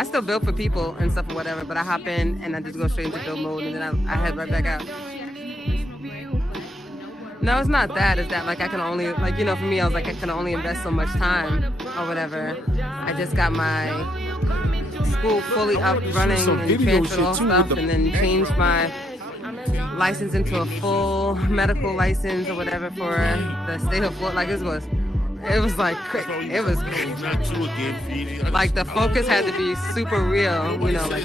I still build for people and stuff or whatever, but I hop in and I just go straight into build mode and then I head right back out. No, it's not that. It's that like I can only like for me I was like I can only invest so much time or whatever. I just got my school fully up running and transferred all stuff and then changed my license into a full medical license or whatever for the state of Florida. Like it was like crazy. It was crazy. Like the focus had to be super real, like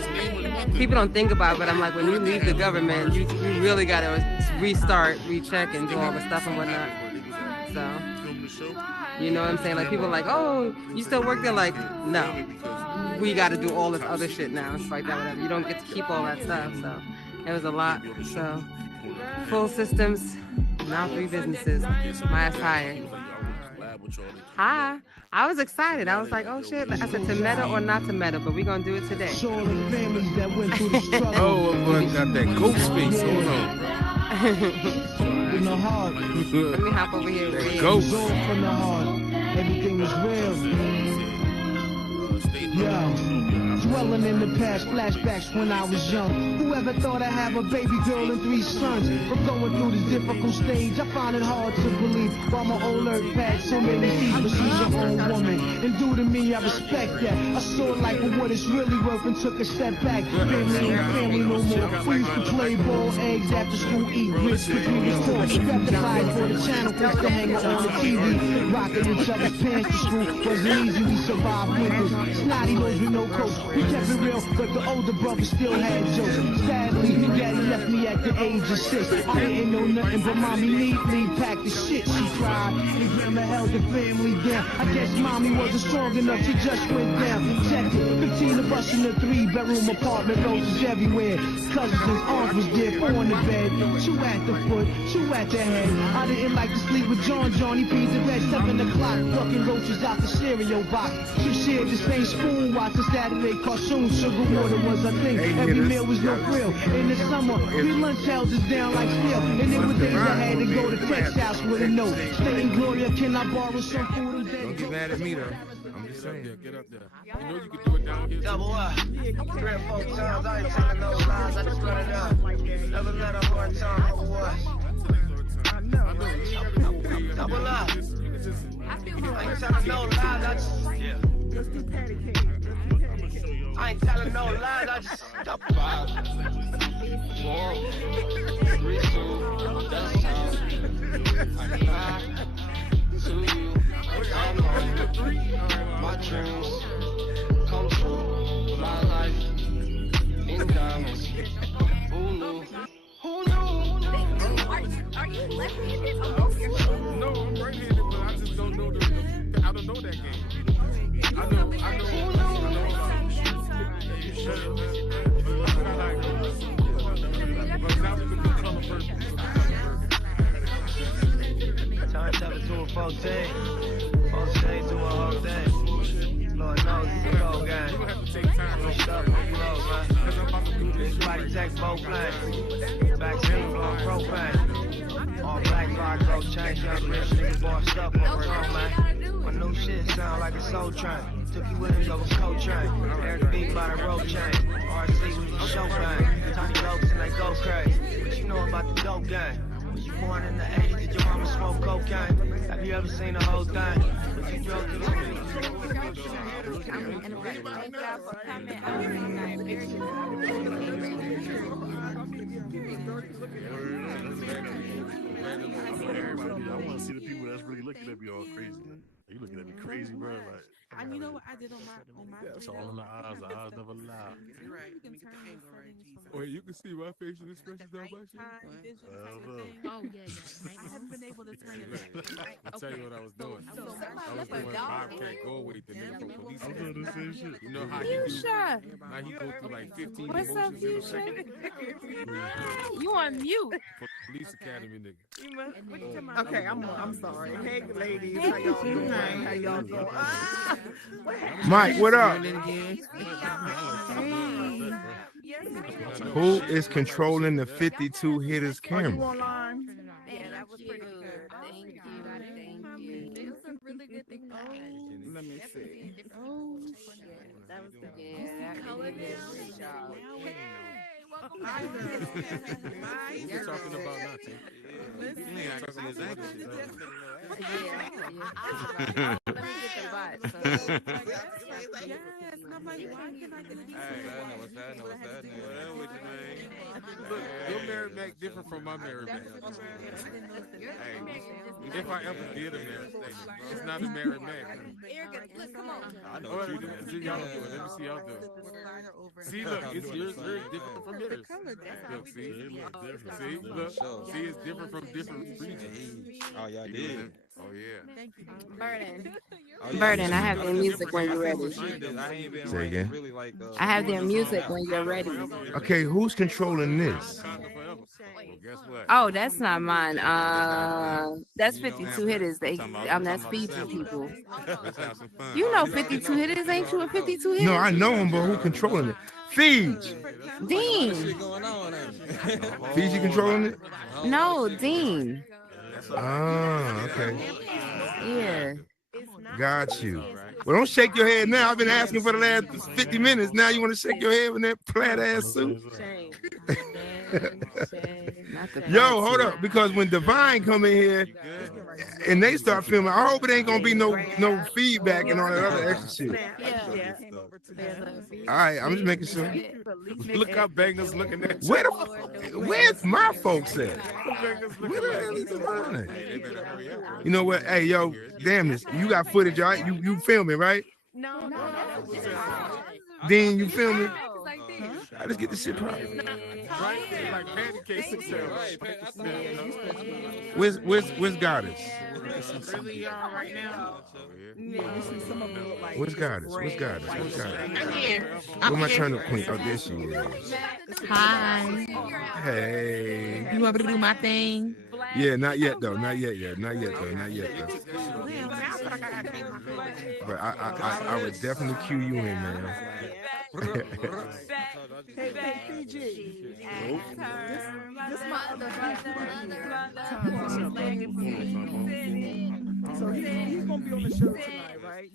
people don't think about it, but I'm like, when you leave the government, you really got to restart, recheck, and do all the stuff and whatnot. So, you know what I'm saying? Like people are like, oh, you still work there? Like, no, we got to do all this other shit now. It's like that, whatever. You don't get to keep all that stuff. So it was a lot. So full systems, now 3 businesses. My hired. Hi. I was excited. I was like, oh shit. I said to meta or not to meta, but we're going to do it today. Oh, I got that ghost face. Hold on. Let me hop over here. That ghost. Everything is real. Dwelling in the past, flashbacks when I was young. Whoever thought I'd have a baby girl and 3 sons? From going through this difficult stage, I find it hard to believe. While my old earth had so many feet, but she's your own woman. And due to me, I respect that. I saw life for what it's really worth and took a step back. Family ain't family no more. We used to play ball, eggs after school, eat grits, cause we was poor. Grab the flag for the channel, place to hang on the TV. Rocking each other's pants to school wasn't easy, we survived winters. Snotty nose with no coat. We kept it real, but the older brother still had jokes. Sadly, daddy left me at the age of 6. I didn't know nothing, but mommy neatly packed the shit. She cried, and grandma held the family down. I guess mommy wasn't strong enough, she just went down. Check it, 15 of us in a 3-bedroom apartment, roses everywhere. Cousins and aunts was there, 4 in the bed. 2 at the foot, 2 at the head. I didn't like to sleep with Johnny peed the bed, 7 o'clock, plucking roaches out the cereal box. She shared the same spoon, watching Saturday cartoon. Sugar water was a thing, every meal was no grill. In the summer, we lunch held us down like steel. And there were days I had to go to Tech's house with a note. Stating, Gloria, can I borrow some food and Don't get mad at me though. I'm just saying. Get up there. You know you can do it down here. Double up. 3 or 4 times, I ain't taking no lies, I just run it up. Never let a hard time over what? Double up. I ain't telling no lies, I just... I ain't telling no lies, I just... 5, 4, 3, 2, that's time. I lie to you. I'm home. My dreams come true. My life in diamonds. Who knew? Who knew? Are you left-handed or both? No, I'm right-handed, but I just don't know I don't know that game. I know. Time to a 14. 14 to a whole thing. Lord knows it's a cold game. You have to take time to Stuff on man. This body takes both lanes. Vaccine blowing propane. All black rock, go change. Young rich niggas bossed up over it all, man. My new shit sound like a soul train. Took you with us over cold train. Eric beat by the rope chain. RC was a show bang. Tiny jokes and they go crazy. What you know about the dope game? Was you born in the 80s? Did your mama smoke cocaine? Have you ever seen the whole thing? Was you drove to the street? I want to see the people that's really looking at me all crazy. You looking at me crazy, bro? Like, And you know what I did on my it's all in the eyes. The eyes never lie. You're right. You can turn the settings from Wait, you can see my facial expressions down by you? Oh yeah. I haven't been able to turn it back. I'll tell you what I was doing. So I was doing Bobcat Goldway, the nigga from Police I'm doing the same shit. You know how he do? How he go through like 15 What's up, emotions in a Fuchsia? second? You on mute. Police Academy nigga. Okay, I'm sorry. Hey, ladies, how y'all doing? How y'all doing? Mike, what up? Who is controlling the 52 hitters Are you camera? online? Yeah, that was pretty good. Thank you. It was a really good thing. Let me see. Oh shit. That was good. Yeah, We're talking about nothing. Let me get the bot. So. Look, your Mary Mac different from my Mary Mac. Hey, if I ever did a Mary Mac, it's not a Mary Mac. Look, come on. I know what you do. See y'all do it. Let me see y'all do it. See, look, it's yours very different from yours. Look, see, see, look, see, it's different from different regions. Oh, y'all did. Oh yeah. Burden, I have their music when you're ready. Say again. Really like, I have their music when you're ready. Okay, who's controlling this? Well, guess what? Oh, that's not mine. That's 52 hitters. That's Fiji people. Let's have some fun. You know 52 hitters, ain't you? A 52 hitters? No, I know him, but who controlling it? Fiji. Dean. Fiji controlling it? No, Dean. Ah, okay. Yeah. Got you. Well, don't shake your head now. I've been asking for the last 50 minutes. Now you want to shake your head with that plaid ass suit? Yo, hold up. Because when Divine come in here and they start filming, I hope it ain't going to be no feedback and all that other extra shit. All right, I'm just making sure. Look how Bangers looking at you. Where's my folks at? Where the hell is Divine? You know what? Hey, yo, damn this. You got footage, all right? You filming, right? No. Dean, you filming? I just get the shit private. Like pancakes. Where's Goddess? Really right now. Where's Goddess? Where's Goddess? Where's Goddess? Where my turn up queen? Oh, there she is. Hi. Hey. You want me to do my thing? Yeah, not yet though. Not yet. Not yet though. But I would definitely cue you in, man. Hey, Fiji. This my other So he's gonna be on the show tonight, right?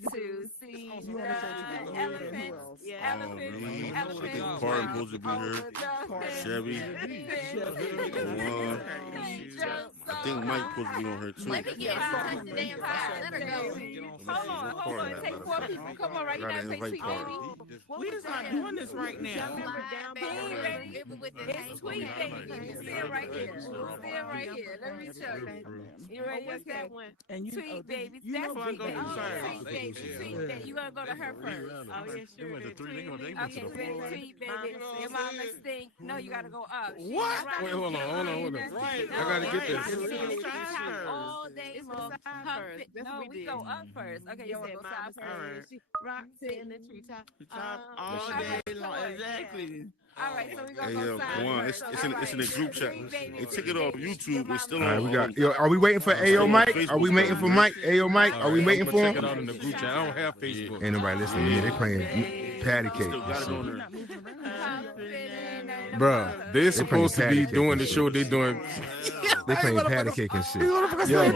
Carter supposed to be here. Chevy. I think Mike supposed to be on her too. Let me get her the damn house. Let her go. Hold on. Take 4 people. Come on, right now. Say Tweet, baby. We is not doing this right now. It's Tweet, baby. See it right here. Let me show you. You ready? Okay. And you Tweet, baby. That's Tweet, baby. Tweet, baby. You gonna go to her first? Oh, yeah, sure. Okay, Tweet, baby. Your mama stink. No, you gotta go up. What? Wait, hold on. I gotta get this. All day long. No, we go up first. Okay, you wanna go side first? Rock, sit in the treetop. All day long. Exactly. All right, so we gonna Hey, go yo, side Juan, first. it's in the group chat. They took it off YouTube. It's still All right, on. we got. Yo, are we waiting for AO Mike? Are we waiting for Mike? AO Mike? Are we waiting for Check him? it out in the group chat. I don't have Facebook. Ain't nobody listening to me. They playing patty cake. Still got it on there. Bruh, they're supposed to be doing the show they doing. They playing patty cake and shit. Yo,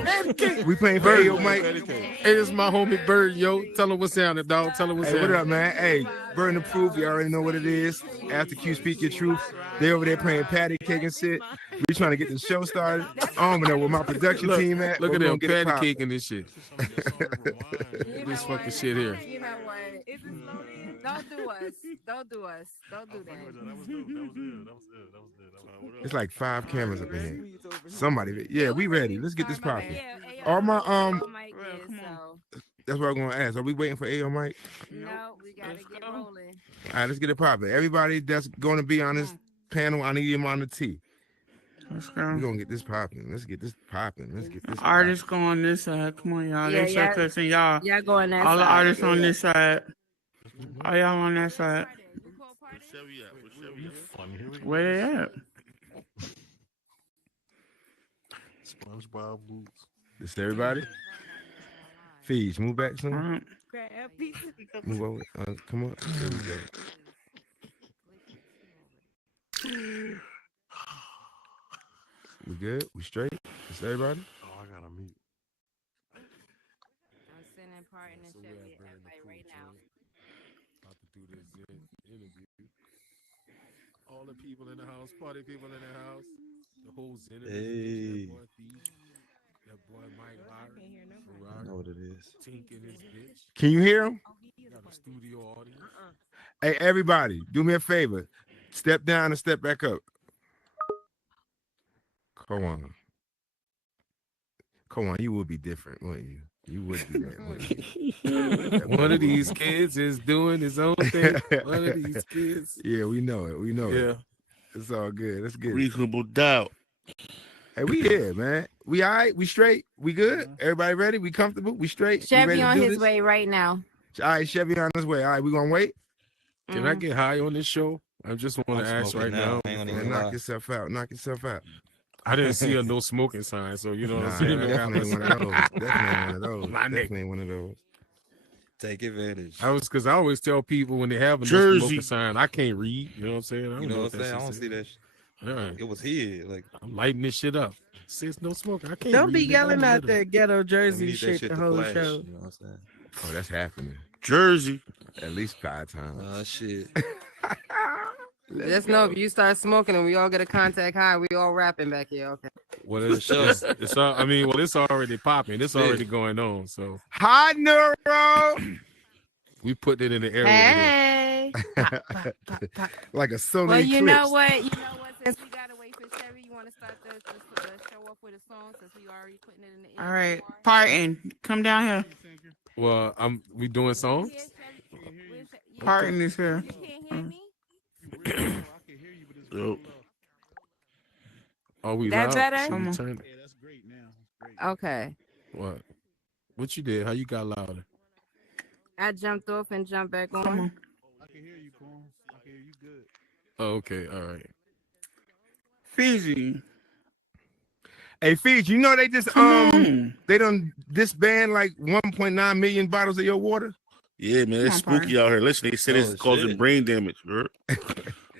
we playing for AO Mike. Hey, this is my homie Bird, yo. Tell him what's sounding, dog. Tell him what's Hey, what sounding. up, man? Hey, Burdenofproof, you already know what it is. After Q Speak Your Truth, they over there playing patty cake and shit. We trying to get the show started. I don't know where my production team at. Look but at we them gonna get it patty poppin'. cake and this shit. This fucking shit here. You know what? Don't do us. Don't do us. Don't do that. It's like 5 cameras up in here. Somebody, yeah, we ready. Let's get this popping. Yeah, All my Mike is, so. That's what I'm gonna ask. Are we waiting for AO Mike? No, we gotta get rolling. All right, let's get it popping. Everybody that's going to be on this panel, I need him on the T. Let's We're go. gonna get this popping. Let's get this popping. Let's get this. Artists go on this side. Come on, y'all. Yeah, They circling y'all. Y'all going that All the side. artists on this side. All y'all on that side. Where they at? SpongeBob boots. This everybody. Fiji, move back some. All right. Move over. Come on. There we go. We good? We straight? Is everybody? Oh, I gotta meet. I'm sending part in the Chevy everybody right now. About to do this interview. all the people in the house, party people in the house, the whole Zenith, Hey. that boy Fiji, that boy Mike Myers, I know what it is. Tink in his bitch. Can you hear him? Got a studio audience. Hey, everybody, do me a favor. Step down and step back up. Come on. Come on, you would be different, wouldn't you? You would do that, wouldn't you? One of these kids is doing his own thing. One of these kids. Yeah, we know it. We know it. Yeah. It's all good. Let's get it. Reasonable doubt. Hey, we here, man. We all right? We straight? We good? Everybody ready? We comfortable? We straight? We ready Chevy to on do his this? way right now. All right, Chevy on his way. All right, we gonna wait? Can I get high on this show? I just want to ask right now. Man, knock yourself out. Knock yourself out. I didn't see a no smoking sign, so you know what I'm saying. Definitely one of those. Definitely one of those. My Definitely one of those. Take advantage. Because I always tell people when they have a no Jersey. smoking sign, I can't read. You know what I'm saying? I don't You know know what I'm saying? I don't see that. Yeah. It was here. Like I'm lighting this shit up. It says no smoking. I can't Don't read. be nigga. yelling I'm out little. that ghetto we Jersey need that shit shit the to whole flash. show. You know what I'm saying? Oh, that's happening. Jersey. At least 5 times. Shit. Just know if you start smoking and we all get a contact high, we all rapping back here. Okay. Well, it's already popping. It's already going on. So Hot neuro. we put it in the air. Hey. Like a solar Well, you know eclipse. what? Since we gotta wait for Chevy, you want to start the show off with a song since we already putting it in the air. All right, Parton, come down here. Well, we doing songs. Parton is here. You can't hear me? Yo. Are we That loud? better? Should we Come on. turn- Okay. What? What you did? How you got louder? I jumped off and jumped back Come on. on. Oh, okay. All right. Fiji. Hey, Fiji, you know they just Come on. they done disband like 1.9 million bottles of your water. Yeah, man, it's Come on, spooky out here. Listen, they said it's Oh, causing shit. brain damage, bro.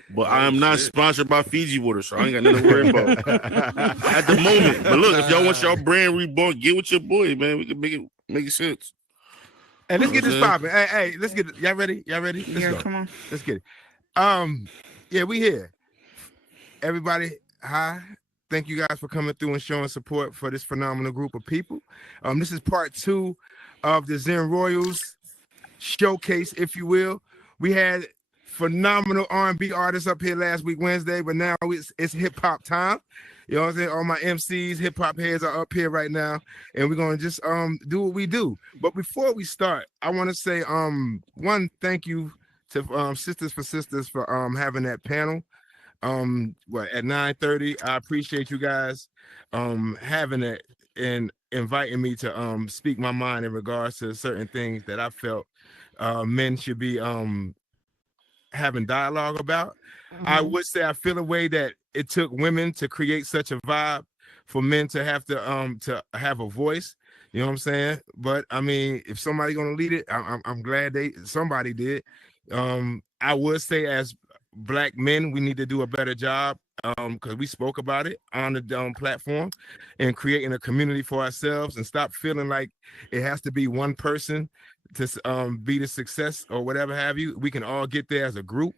But I am not shit. sponsored by Fiji water, so I ain't got nothing to worry about at the moment. But look, if y'all want y'all brand reborn, get with your boy, man. We can make it sense. Hey, let's get this Okay. popping. Hey, let's get it. Y'all ready? Y'all ready? Let's Yeah, go. come on. Let's get it. Yeah, we here. Everybody, hi. Thank you guys for coming through and showing support for this phenomenal group of people. This is part 2 of the Zen Royals showcase, if you will. We had phenomenal R&B artists up here last week, Wednesday, but now it's hip hop time. You know what I'm saying? All my MCs, hip hop heads are up here right now, and we're gonna just do what we do. But before we start, I want to say one thank you to Sisters for Sisters for having that panel. At 9:30. I appreciate you guys having it and inviting me to speak my mind in regards to certain things that I felt men should be having dialogue about. I would say I feel a way that it took women to create such a vibe for men to have a voice. You know what I'm saying? But I mean, if somebody gonna lead it, I'm glad somebody did. I would say as Black men, we need to do a better job because we spoke about it on the platform and creating a community for ourselves and stop feeling like it has to be one person to be the success or whatever have you. We can all get there as a group.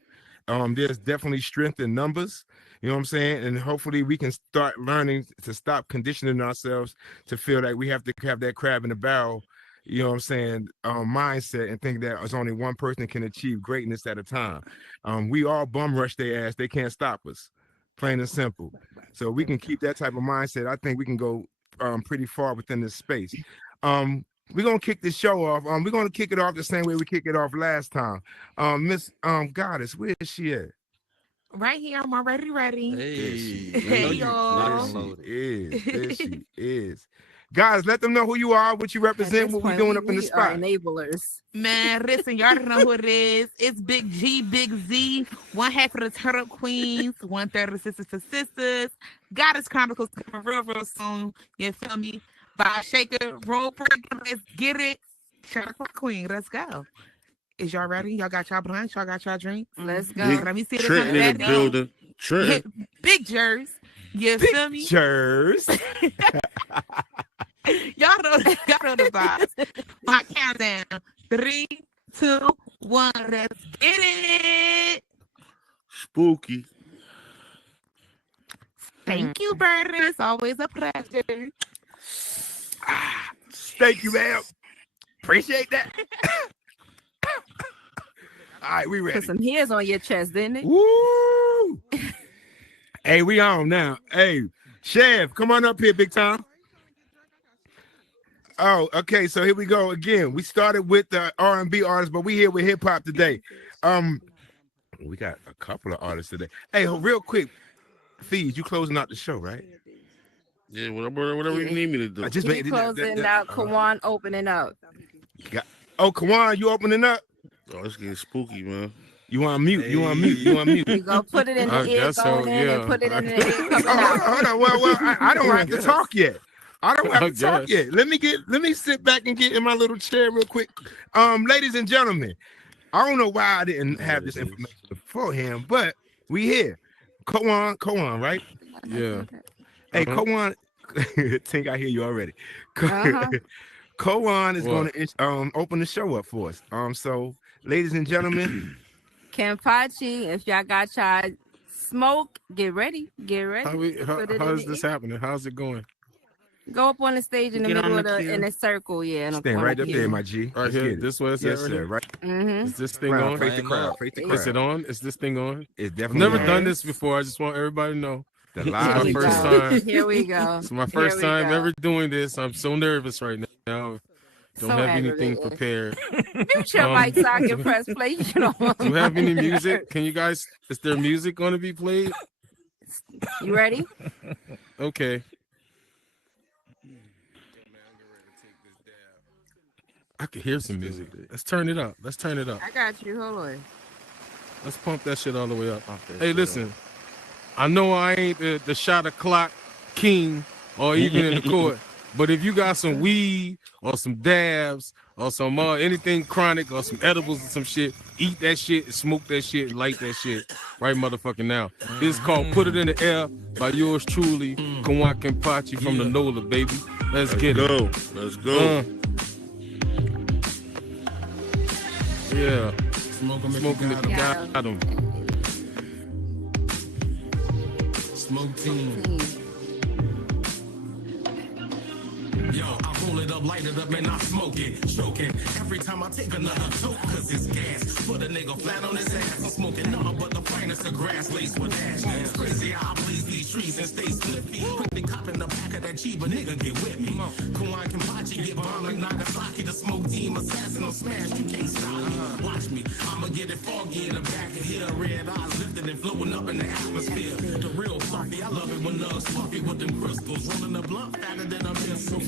There's definitely strength in numbers, you know what I'm saying? And hopefully we can start learning to stop conditioning ourselves to feel like we have to have that crab in the barrel, you know what I'm saying, mindset and think that it's only one person can achieve greatness at a time. We all bum rush their ass. They can't stop us, plain and simple. So we can keep that type of mindset. I think we can go pretty far within this space. We're going to kick this show off. We're going to kick it off the same way we kicked it off last time. Miss Goddess, where is she at? Right here, I'm already ready. Hey, Hey, y'all. There she is. Guys, let them know who you are, what you represent, what we're doing up in the spot. Enablers. Man, listen, y'all already know who it is. It's Big G, Big Z, one half of the Turtle Queens, 1/3 of the Sisters for Sisters. Goddess Chronicles coming real soon. You feel me? By Shaker, roll breaker, let's get it. Shout out to my queen, let's go. Is y'all ready? Y'all got y'all blunts? Y'all got y'all drinks? Let's go. Big Let me see this. Trenton in the building. Trenton. Big Jers. You feel me? Cheers. Y'all know the vibes. My countdown. 3, 2, 1. Let's get it. Spooky. Thank you, Burden. It's always a pleasure. Thank you, ma'am. Appreciate that. All right, we ready. Put some hairs on your chest, didn't it? Woo! Hey, we on now. Hey, Chef, come on up here, big time. Oh, okay. So here we go again. We started with the R&B artists, but we here with hip hop today. We got a couple of artists today. Hey, real quick, Fiji, you closing out the show, right? Yeah, whatever you need me to do. I just He closing out, Kawan opening up. Kawan, you opening up? Oh, it's getting spooky, man. You want mute? You want mute? You want mute? You gonna put it in the ear going in and put it in the ear coming out. Hold on. Well, I don't have to talk yet. I don't have to talk yet. Let me sit back and get in my little chair real quick. Ladies and gentlemen, I don't know why I didn't have this information beforehand, but we here. Kawan, right? Yeah. Hey, Kawan, think I hear you already. Kawan is going to open the show up for us. So, ladies and gentlemen, Kempachi, if y'all got y'all smoke, get ready. How is this happening? How's it going? Go up on the stage in the middle of in a circle, stand right up there, my G. Right here, this way. Yes, sir. Right. Is this thing on? Face the crowd. Is it on? Is this thing on? It's definitely. I've never done this before. I just want everybody to know. The It's live my first time. Here we go. It's my first time ever doing this. I'm so nervous right now. Don't have anything prepared. Mute your mic so I can press play. You Do you have any music? Can you guys? Is there music going to be played? You ready? Okay. I can hear some music. Let's turn it up. I got you. Hold on. Let's pump that shit all the way up. Hey, listen. I know I ain't the shot o'clock king or even in the court, but if you got some weed or some dabs or some anything chronic or some edibles or some shit, eat that shit, smoke that shit, light that shit right motherfucking now. This is called Put It in the Air by yours truly, Kawan Kempachi from the NOLA, baby. Let's get it. Let's go. Yeah. Smoking if you got them. Smoke team. Yo, I roll it up, light it up, and I smoke it, choking. Every time I take another toke, cause it's gas. Put a nigga flat on his ass. I'm smoking nothing but the finest of grass laced with ash. It's crazy how I blaze these trees and stay slippy. Quickly copping the pack of that cheap, but nigga get with me. Kawan Kempachi get bombed like Nagasaki. The smoke team assassin on smash, you can't stop me. Watch me, I'ma get it foggy in the back of here. Red eyes lifted and flowing up in the atmosphere. The real fluffy, I love it when love's fluffy with them crystals. Rolling the blunt fatter than a missile.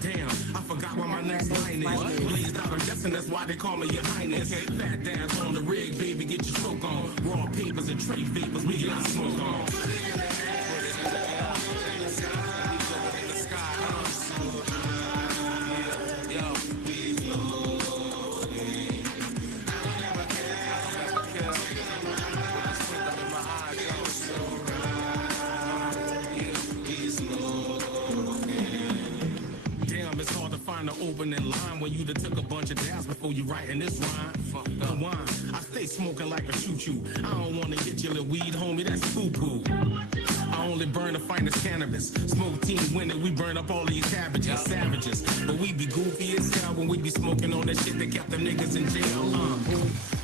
Damn, I forgot what my next line is. Blazed out, I'm guessing that's why they call me your highness. Fat dads on the rig, baby, get your stroke on. Raw papers and trade vapors, we get our smoke on. Find an opening line when you done took a bunch of dabs before you writing this rhyme. Fuck up. Wine. I stay smoking like a choo-choo. I don't want to get your little weed, homie, that's poo-poo. I only burn the finest cannabis. Smoke team winning, we burn up all these cabbages, savages. But we be goofy as hell when we be smoking on that shit that kept them niggas in jail.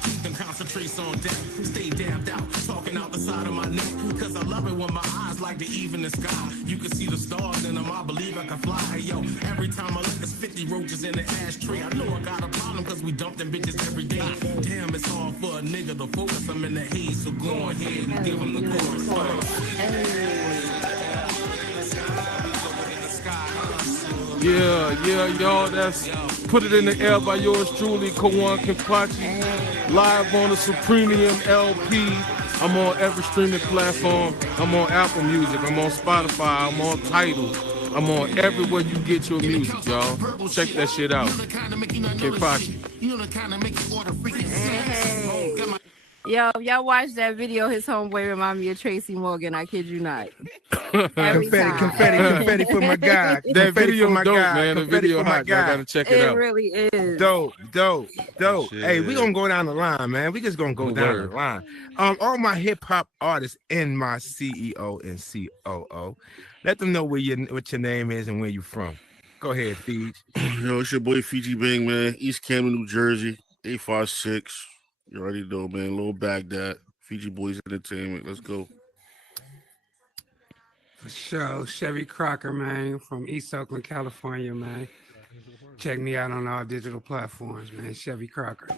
Keep them concentrates on deck, stay dabbed out, talking out the side of my neck. Cause I love it when my eyes like the even the sky. You can see the stars in them, I believe I can fly. Hey, yo, every time I look, there's 50 roaches in the ashtray. I know I got a problem cause we dump them bitches every day. Damn, it's hard for a nigga to focus, I'm in the haze. So go ahead and give them the chorus. Yeah, y'all, that's Put It in the Air by yours truly, Kawan Kempachi, live on the Supremium LP. I'm on every streaming platform. I'm on Apple Music, I'm on Spotify, I'm on Tidal. I'm on everywhere you get your music, y'all. Check that shit out. Kempachi. Yo, y'all watch that video. His homeboy remind me of Tracy Morgan. I kid you not. Every confetti for my guy. That video for my dope, guy. man. The Confetti video for my hot. guy. I gotta check it out. It really is. Dope. Shit. Hey, we gonna go down the line, man. We just gonna go down the line. All my hip hop artists and my CEO and COO, let them know what your name is and where you from. Go ahead, Fiji. Yo, it's your boy Fiji Bang, man. East Camden, New Jersey, 856. You already know, man. Little Baghdad, Fiji Boys Entertainment. Let's go. For sure, Chevy Crocker, man, from East Oakland, California, man. Check me out on all digital platforms, man. Chevy Crocker.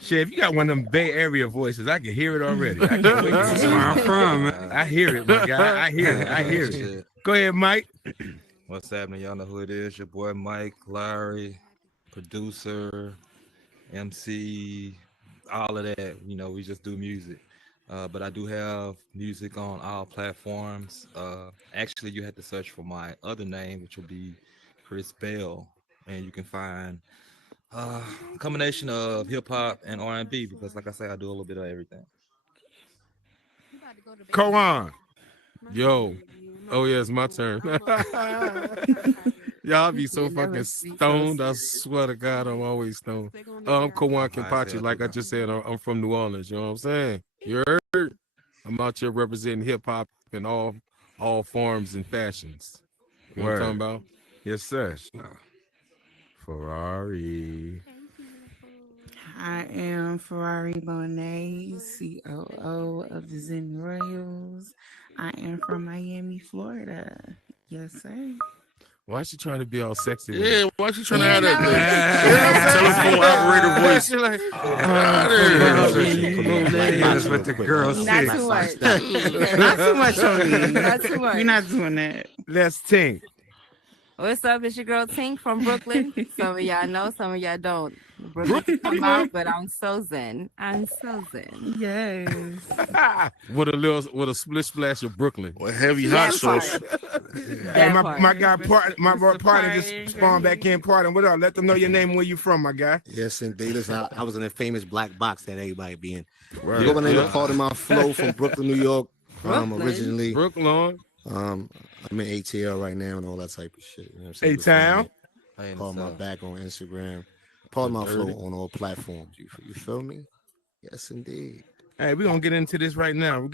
Shit, if you got one of them Bay Area voices, I can hear it already. I can't wait. That's where I'm from, man. I hear it, my guy. I hear it. Go ahead, Mike. What's happening? Y'all know who it is. Your boy Mike, Larry, producer, MC, all of that. You know, we just do music. But I do have music on all platforms. Actually, you had to search for my other name, which will be Chris Bell. And you can find a combination of hip-hop and R&B because, like I say, I do a little bit of everything. Koan. Yo. Oh, yeah, it's my turn. Y'all be so fucking stoned. I swear to God, I'm always stoned. I'm Kawan Kimpachi. Like I just said, I'm from New Orleans. You know what I'm saying? You heard? I'm out here representing hip-hop in all forms and fashions. You know what I'm talking about? Yes, sir. Ferrari. I am Ferrari Bonet, COO of the Zen Royals. I am from Miami, Florida. Yes, sir. Why is she trying to be all sexy? Yeah, why is she trying to have that telephone operator voice? She's like, That's what the girls say. Not too much. Not too much on me. Not too much. We're not doing that. Let's think. What's up? It's your girl Tink from Brooklyn. Some of y'all know, some of y'all don't. Brooklyn come out, but I'm so zen. Yes. with a split splash of Brooklyn. Or heavy hot sauce. Hey, my guy, partner just spawned back in. Partner, what up? Let them know your name and where you from, my guy. Yes, indeed. Listen, I was in a famous black box that everybody be in. Right. You go by the name of Part of My Flow from Brooklyn, New York. Originally. Brooklyn. I'm in ATL right now and all that type of shit. You know what I'm A-Town. Part my back on Instagram. Part of My Flow on all platforms. You feel me? Yes, indeed. Hey, we're gonna get into this right now.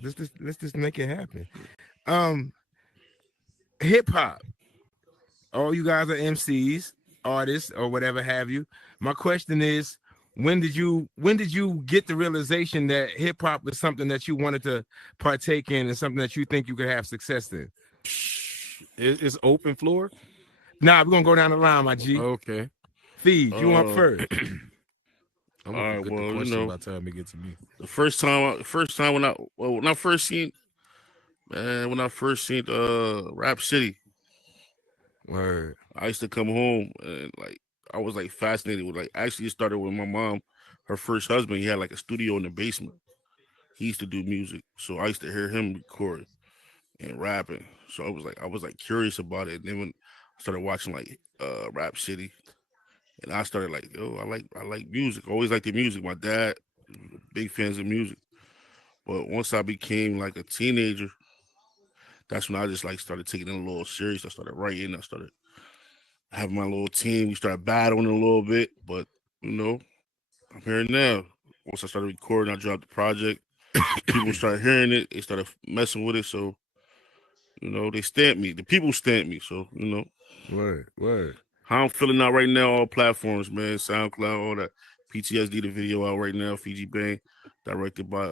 Let's just make it happen. Hip hop. All you guys are MCs, artists, or whatever have you. My question is, when did you get the realization that hip hop was something that you wanted to partake in and something that you think you could have success in? It's open floor. Nah, we're gonna go down the line, my G. Okay. Feed, you up first. I'm gonna get the question by the time it gets to me. The first time when I first seen Rap City. Word. I used to come home and I was fascinated with actually it started with my mom, her first husband. He had a studio in the basement. He used to do music, so I used to hear him record and rapping. So I was curious about it. And then when I started watching Rap City, and I started I like music. Always liked the music. My dad, big fans of music. But once I became a teenager, that's when I just started taking it a little serious. I started writing. I started having my little team. We started battling a little bit, but I'm here now. Once I started recording, I dropped the project. People started hearing it. They started messing with it. So, they stamped me. The people stamped me. So, Word. How I'm feeling out right now, all platforms, man. SoundCloud, all that. PTSD, the video out right now. Fiji Bang, directed by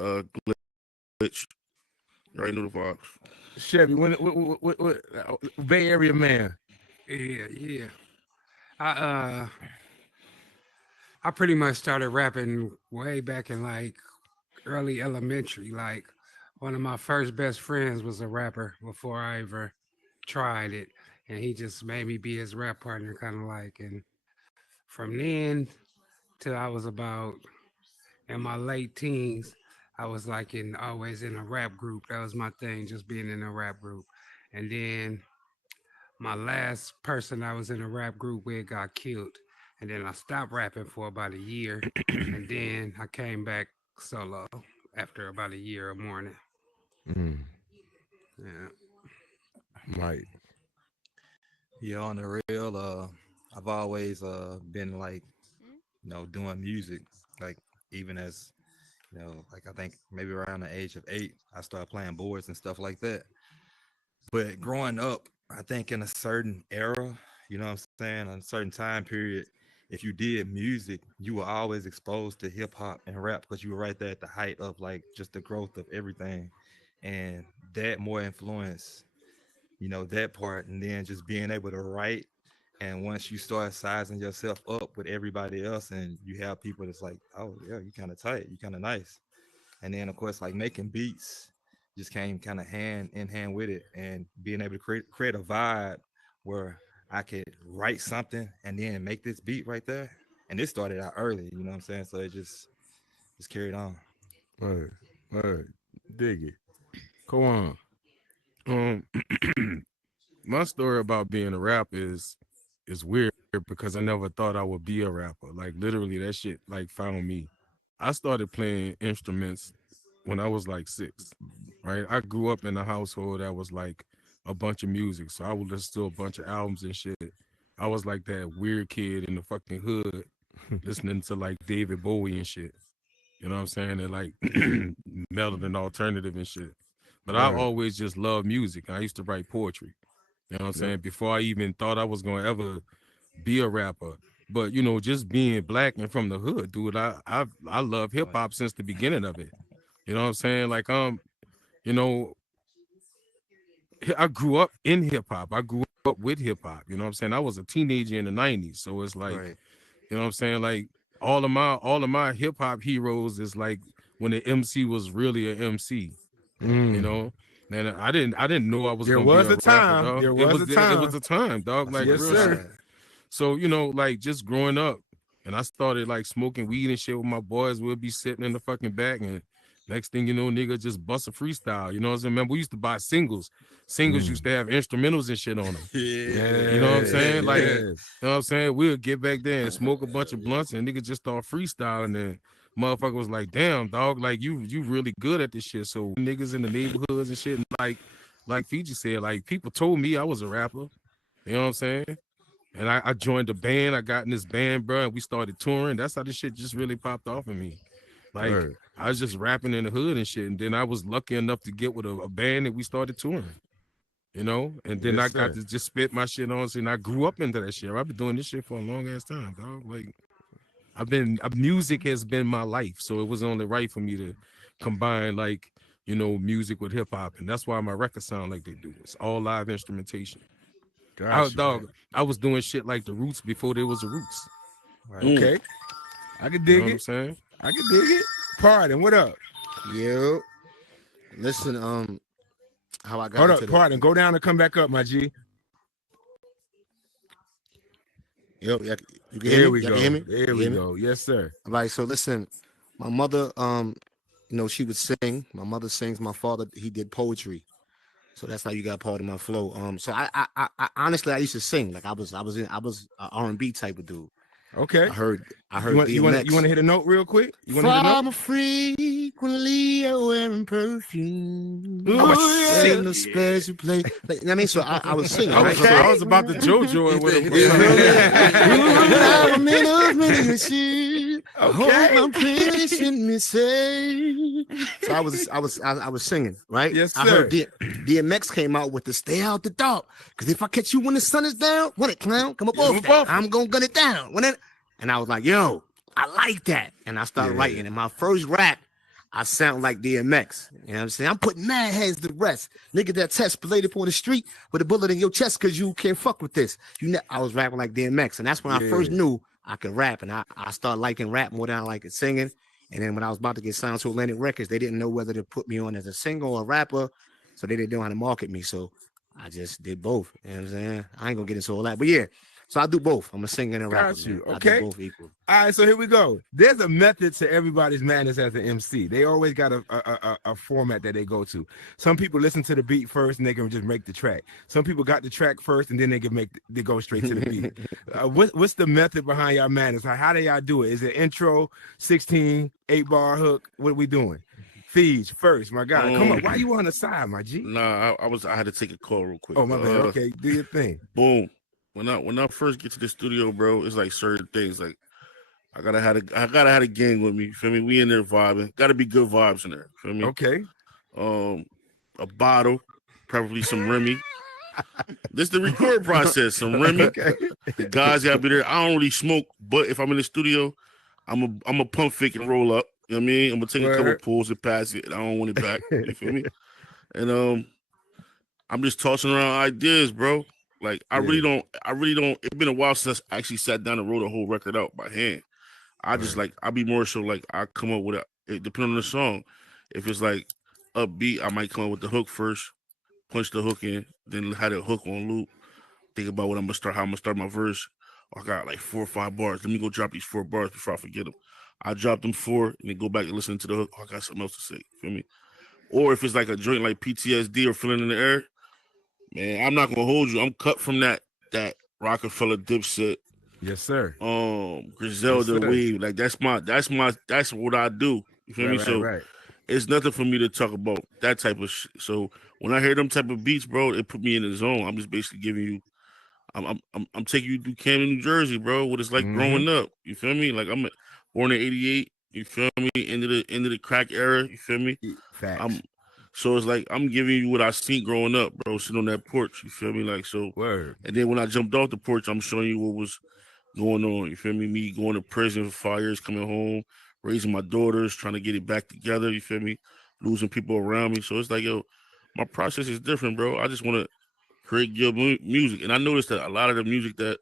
Glitch. You already know the vibes. Chevy, what Bay Area man? Yeah. I pretty much started rapping way back in early elementary. One of my first best friends was a rapper before I ever tried it, and he just made me be his rap partner, and from then till I was about in my late teens, I was always in a rap group. That was my thing, just being in a rap group. And then my last person I was in a rap group with got killed. and then I stopped rapping for about a year, and then I came back solo after about a year of mourning. Yeah. Right. Yeah, on the real, I've always been like, doing music. Like even as, like I think maybe around the age of 8, I started playing boards and stuff like that. But growing up, I think in a certain era, you know what I'm saying, a certain time period, if you did music, you were always exposed to hip hop and rap because you were right there at the height of like just the growth of everything. And that more influence, that part. And then just being able to write. And once you start sizing yourself up with everybody else and you have people that's like, oh, yeah, you kind of tight, you kind of nice. And then, of course, like making beats just came kind of hand in hand with it, and being able to create a vibe where I could write something and then make this beat right there. And this started out early, you know what I'm saying? So it just carried on. Word. Dig it. Go on. My story about being a rapper is weird because I never thought I would be a rapper. Like literally that shit like found me. I started playing instruments when I was like 6, right? I grew up in a household that was like a bunch of music. So I would listen to a bunch of albums and shit. I was like that weird kid in the fucking hood listening to like David Bowie and shit. You know what I'm saying? And like metal and alternative and shit. But I always just loved music. I used to write poetry. You know what I'm saying? Before I even thought I was going to ever be a rapper. But, just being black and from the hood, dude, I love hip hop since the beginning of it. You know what I'm saying? Like, I grew up in hip hop. I grew up with hip hop. You know what I'm saying? I was a teenager in the 90s. So it's like, you know what I'm saying? Like all of my hip hop heroes is like when the MC was really an MC. You know? And I didn't know I was gonna be a rapper, dog. It was a time, dog. Like real shit. So, like just growing up, and I started like smoking weed and shit with my boys. We'll be sitting in the fucking back, and next thing you know, nigga just bust a freestyle. You know what I'm saying? Remember, we used to buy singles. Singles used to have instrumentals and shit on them. You know what I'm saying? Like, you know what I'm saying? We'll get back there and smoke a bunch of blunts, and nigga just start freestyling, and motherfucker was like, damn, dog, like you really good at this shit. So niggas in the neighborhoods and shit, and like Fiji said, like people told me I was a rapper. You know what I'm saying? And I joined the band. I got in this band, bro, and we started touring. That's how this shit just really popped off of me. Like I was just rapping in the hood and shit, and then I was lucky enough to get with a band, and we started touring. And then I got to just spit my shit on, and I grew up into that shit. I've been doing this shit for a long ass time, dog. Like music has been my life, so it was only right for me to combine like music with hip hop, and that's why my records sound like they do. It's all live instrumentation. I was doing shit like the Roots before there was a Roots. Okay, I can dig it. I'm saying I can dig it. Pardon, what up? Yo, listen, how I got Hold into up, Pardon, go down and come back up, my G. Yo, you can There hear we me? go. Hear me? There we go. Yes, sir. All right, so listen, my mother, she would sing. My mother sings. My father, he did poetry. So that's how you got part of my flow. So I honestly, I used to sing. Like I was an R&B type of dude. Okay. I heard. You want to hit a note real quick? You want to hit a note? From frequently wearing perfume. Oh, yeah. Sing the special place. Like, I mean, so I was singing. Okay. I was about to JoJo with him. Okay. I'm patient, me say. So I was singing, right? Yes, sir. I heard DMX came out with the "Stay Out the Dark," because if I catch you when the sun is down, what it clown, come up off that. I'm gonna gun it down. And I was like, yo, I like that. And I started writing. And my first rap, I sound like DMX. You know what I'm saying? I'm putting mad heads to rest. Nigga that test belated on the street with a bullet in your chest because you can't fuck with this. I was rapping like DMX. And that's when I first knew I could rap. And I started liking rap more than I liked singing. And then when I was about to get signed to Atlantic Records, they didn't know whether to put me on as a singer or a rapper. So they didn't know how to market me. So I just did both. You know what I'm saying? I ain't going to get into all that. But yeah. So I do both. I'm a singer and a rapper. Got you. Man. Okay. I do both equal. All right, so here we go. There's a method to everybody's madness as an MC. They always got a format that they go to. Some people listen to the beat first and they can just make the track. Some people got the track first and then they go straight to the beat. What's the method behind y'all madness? How do y'all do it? Is it intro, 16, 8-bar hook? What are we doing? Fiji first, my guy. Come on. Why you on the side, my G? Nah, I had to take a call real quick. Oh, my bad. Okay, do your thing. Boom. When I first get to the studio, bro, it's like certain things. Like I gotta have a gang with me. You feel me? We in there vibing. Gotta be good vibes in there. You feel me? Okay. A bottle, preferably some Remy. This the record process. Some Remy. Okay. The guys gotta be there. I don't really smoke, but if I'm in the studio, I'm a pump fake and roll up. You know what I mean? I'm gonna take a couple pulls and pass it. I don't want it back. You feel me? And I'm just tossing around ideas, bro. Like I really don't. It's been a while since I actually sat down and wrote a whole record out by hand. I just like I'll be more so like I come up with it depending on the song. If it's like upbeat, I might come up with the hook first, punch the hook in, then have the hook on loop. Think about what how I'm gonna start my verse. I got like 4 or 5 bars. Let me go drop these 4 bars before I forget them. I drop them 4 and then go back and listen to the hook. I got something else to say. Feel me? Or if it's like a joint like PTSD or Feeling in the Air, man, I'm not gonna hold you. I'm cut from that Rockefeller Dipset. Yes, sir. Griselda yes, Wave. Like that's what I do. You feel me? So it's nothing for me to talk about that type of shit. So when I hear them type of beats, bro, it put me in the zone. I'm just basically giving you. I'm taking you through Camden, New Jersey, bro. What it's like growing up. You feel me? Like I'm born in '88. You feel me? Into the crack era. You feel me? Facts. So it's like I'm giving you what I seen growing up, bro. Sitting on that porch. You feel me? Like so. Word. And then when I jumped off the porch, I'm showing you what was going on. You feel me? Me going to prison for 5 years, coming home, raising my daughters, trying to get it back together. You feel me? Losing people around me. So it's like, yo, my process is different, bro. I just want to create good music. And I noticed that a lot of the music that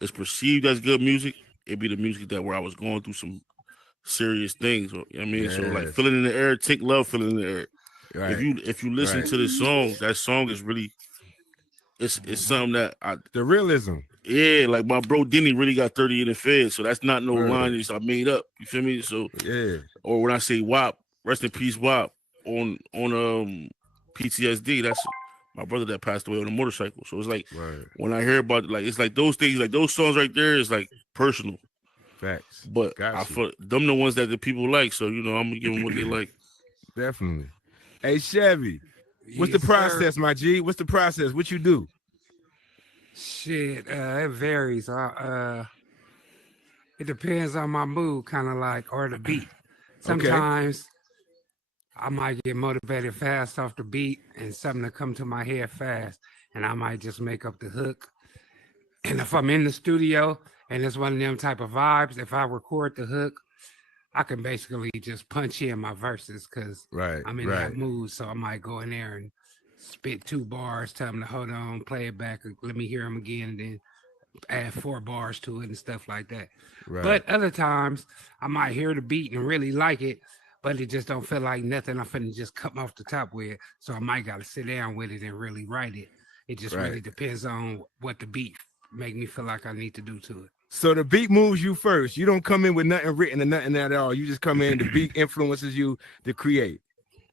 is perceived as good music, it be the music that where I was going through some serious things. You know what I mean? So like Feeling in the Air, Take Love, Feeling in the Air. Right. If you listen to this song, that song is really it's something that the realism. Yeah, like my bro Denny really got 30 in the Fed, so that's not no line that I made up. You feel me? So or when I say WAP, rest in peace WAP on PTSD, that's my brother that passed away on a motorcycle. So it's like when I hear about like it's like those things, like those songs right there is like personal. Facts. But I feel them the ones that the people like, so you know I'm gonna give them what they like. Definitely. Hey Chevy, what's the process, my G? What's the process? What you do? Shit, it varies. It depends on my mood, kind of like, or the beat. Sometimes I might get motivated fast off the beat and something to come to my head fast, and I might just make up the hook. And if I'm in the studio and it's one of them type of vibes, if I record the hook, I can basically just punch in my verses because I'm in that mood. So I might go in there and spit 2 bars, tell them to hold on, play it back, let me hear them again, and then add 4 bars to it and stuff like that. But other times I might hear the beat and really like it, but it just don't feel like nothing I'm finna just come off the top with. So I might gotta sit down with it and really write it. It just really depends on what the beat make me feel like I need to do to it. So the beat moves you first. You don't come in with nothing written or nothing at all. You just come in, the beat influences you to create.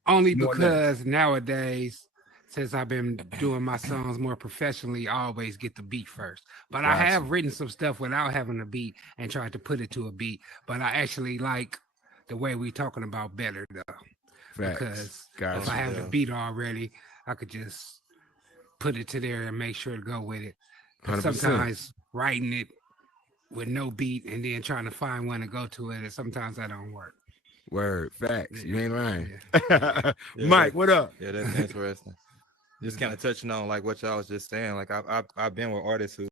Only because nowadays, since I've been doing my songs more professionally, I always get the beat first. But I have written some stuff without having a beat and tried to put it to a beat. But I actually like the way we talking about better though. Because if I have the beat already, I could just put it to there and make sure to go with it. But sometimes writing it with no beat and then trying to find one to go to it, and sometimes that don't work. Word, facts. You ain't lying. Mike, what up? Yeah, that's interesting. Just kind of touching on like what y'all was just saying. Like I've been with artists who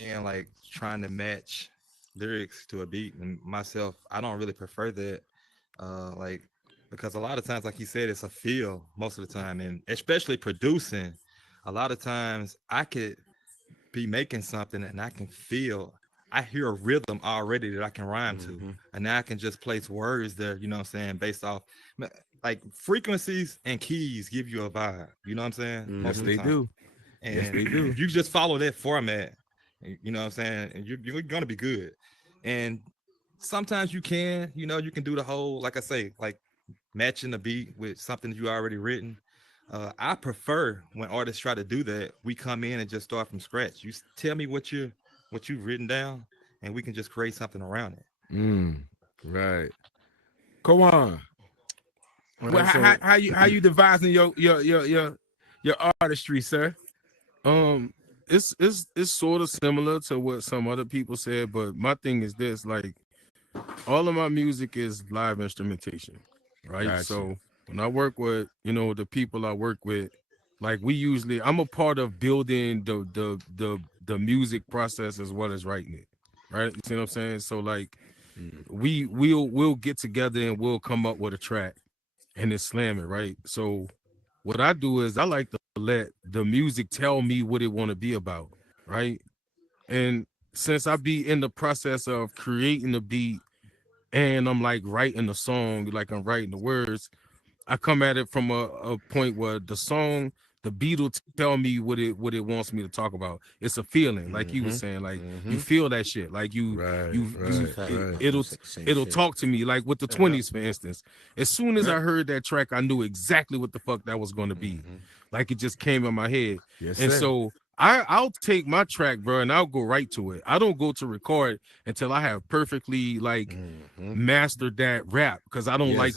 and like trying to match lyrics to a beat, and myself, I don't really prefer that. Like because a lot of times, like you said, it's a feel most of the time, and especially producing. A lot of times, I could be making something and I can feel, I hear a rhythm already that I can rhyme to, and now I can just place words there, you know what I'm saying, based off like frequencies and keys give you a vibe, you know what I'm saying? Yes, they do. And yes, they do. You just follow that format, You know what I'm saying? And you're gonna be good. And sometimes you can do the whole, like I say, like matching the beat with something you already written. I prefer when artists try to do that, we come in and just start from scratch. You tell me what you've written down, and we can just create something around it. Right. Come on. Well, Right, how you devising your artistry, sir? It's sort of similar to what some other people said, but my thing is this: like, all of my music is live instrumentation, right? Gotcha. So when I work with, the people I work with, like, I'm a part of building the music process as well as writing it, right? You see what I'm saying? So like, we'll get together and we'll come up with a track and then slam it, right? So what I do is I like to let the music tell me what it want to be about, right? And since I be in the process of creating the beat and I'm like writing the song, like I'm writing the words, I come at it from a point where the beat will tell me what it wants me to talk about. It's a feeling, like you were saying, like you feel that shit, like it'll talk to me, like with the 20s, for instance. As soon as I heard that track, I knew exactly what the fuck that was going to be. Like it just came in my head. Yes, and sir. So I'll take my track, bro, and I'll go right to it. I don't go to record until I have perfectly mastered that rap, because I don't like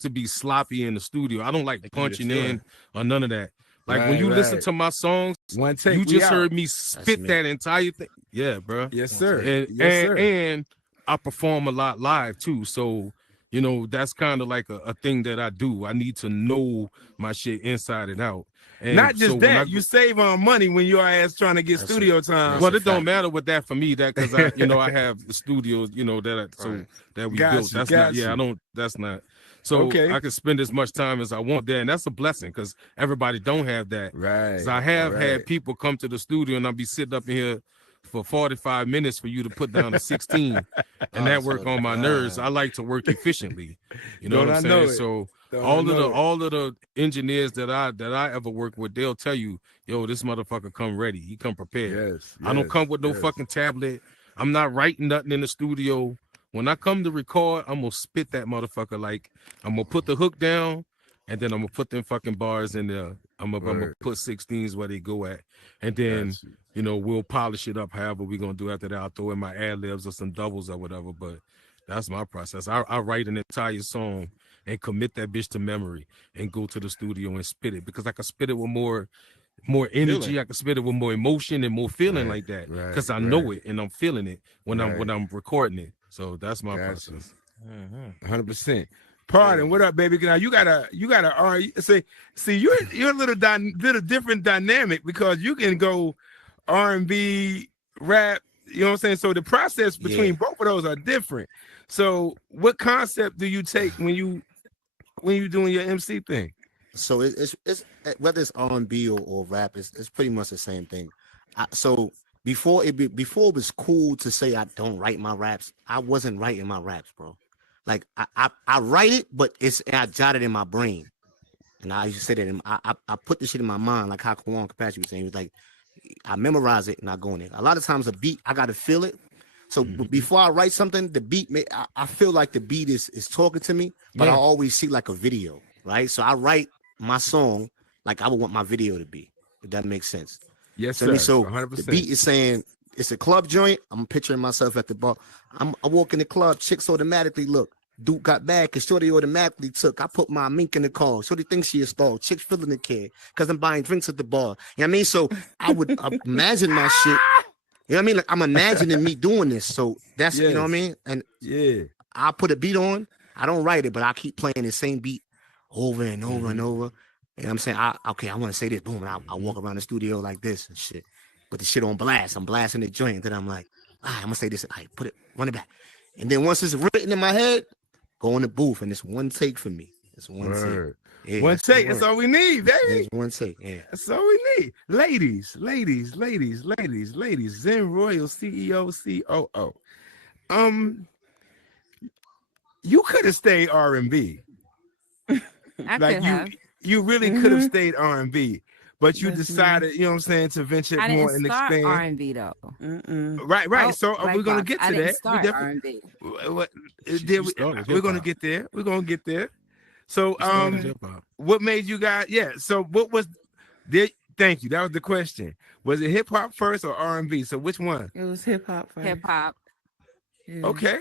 to be sloppy in the studio. I don't like punching in or none of that. Like when you listen to my songs, one take, you just heard me spit that entire thing. Yeah, bro. Yes, sir. And I perform a lot live too. So that's kind of like a thing that I do. I need to know my shit inside and out. And not just so that, you save on money when your ass trying to get studio time. Well, it don't matter with that for me, that because I have the studios, that we built. That's not. Yeah, I don't. That's not. So I can spend as much time as I want there, and that's a blessing because everybody don't have that. Right. So I have had people come to the studio, and I'll be sitting up in here for 45 minutes for you to put down a 16, and that work on my nerves. I like to work efficiently. You know what I'm saying? So all of the engineers that I ever work with, they'll tell you, yo, this motherfucker come ready. He come prepared. Yes. I don't come with no fucking tablet. I'm not writing nothing in the studio. When I come to record, I'm gonna spit that motherfucker. Like, I'm gonna put the hook down, and then I'm gonna put them fucking bars in there. I'm gonna put 16s where they go at, and then we'll polish it up however we're gonna do after that. I'll throw in my ad libs or some doubles or whatever. But that's my process. I write an entire song and commit that bitch to memory and go to the studio and spit it, because I can spit it with more energy. Feeling. I can spit it with more emotion and more feeling like that, because I know it and I'm feeling it when I'm recording it. So that's my process. 100%. Pardon, what up, baby? Now you gotta see you're a little different dynamic, because you can go R&B, rap. You know what I'm saying? So the process between both of those are different. So what concept do you take when you doing your MC thing? So it's whether it's R&B or rap, it's pretty much the same thing. So before it was cool to say I don't write my raps, I wasn't writing my raps, bro. Like I write it, but I jot it in my brain, and I used to say that I put this shit in my mind, like how Kwan Capacity was saying. He was like, I memorize it and I go in there. A lot of times a beat, I gotta feel it. So before I write something, the beat, I feel like the beat is talking to me, but I always see like a video, right? So I write my song like I would want my video to be, if that makes sense. Yes, sir. So 100%. The beat is saying it's a club joint. I'm picturing myself at the bar. I walk in the club, chicks automatically look. Dude got bad because Shorty automatically took. I put my mink in the car. Shorty thinks she a star. Chicks feeling the kid because I'm buying drinks at the bar. You know what I mean? So I would imagine my shit. You know what I mean? Like I'm imagining me doing this. So that's, you know what I mean? And I put a beat on. I don't write it, but I keep playing the same beat over and over and over. You know what I'm saying? I want to say this. Boom. And I walk around the studio like this and shit. Put the shit on blast. I'm blasting the joint. Then I'm like, all right, I'm going to say this. All right, run it back. And then once it's written in my head, go in the booth, and it's one take for me. It's one take. Yeah, one take. That's all we need, baby. It's one take. Yeah. That's all we need. Ladies. Zen Royal CEO, COO. You could have stayed R&B. I could have. You really could have stayed R&B. but you That's decided, you know what I'm saying, to venture I more didn't and start expand. R&B though. Right. Oh, So we're gonna get to I didn't that. start R&B. We're gonna get there. We're gonna get there. So what made you guys? Yeah. So what was? Thank you. That was the question. Was it hip hop first or R&B? So which one? It was hip hop first. Hip hop. Yeah. Okay.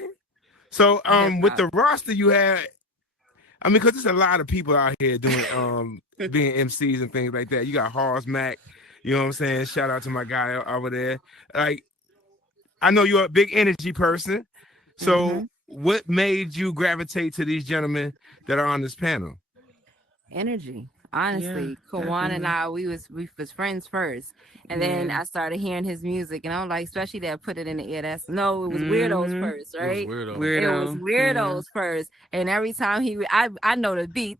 So with the roster you had, I mean, because there's a lot of people out here doing being MCs and things like that. You got Hars Mac, you know what I'm saying? Shout out to my guy over there. Like, I know you're a big energy person. So what made you gravitate to these gentlemen that are on this panel? Energy. Honestly, Kawan and I, we was friends first, and then I started hearing his music, and I'm like, especially that Put It in the Air. It was Weirdos first, right? It was Weirdos first, and every time I know the beat,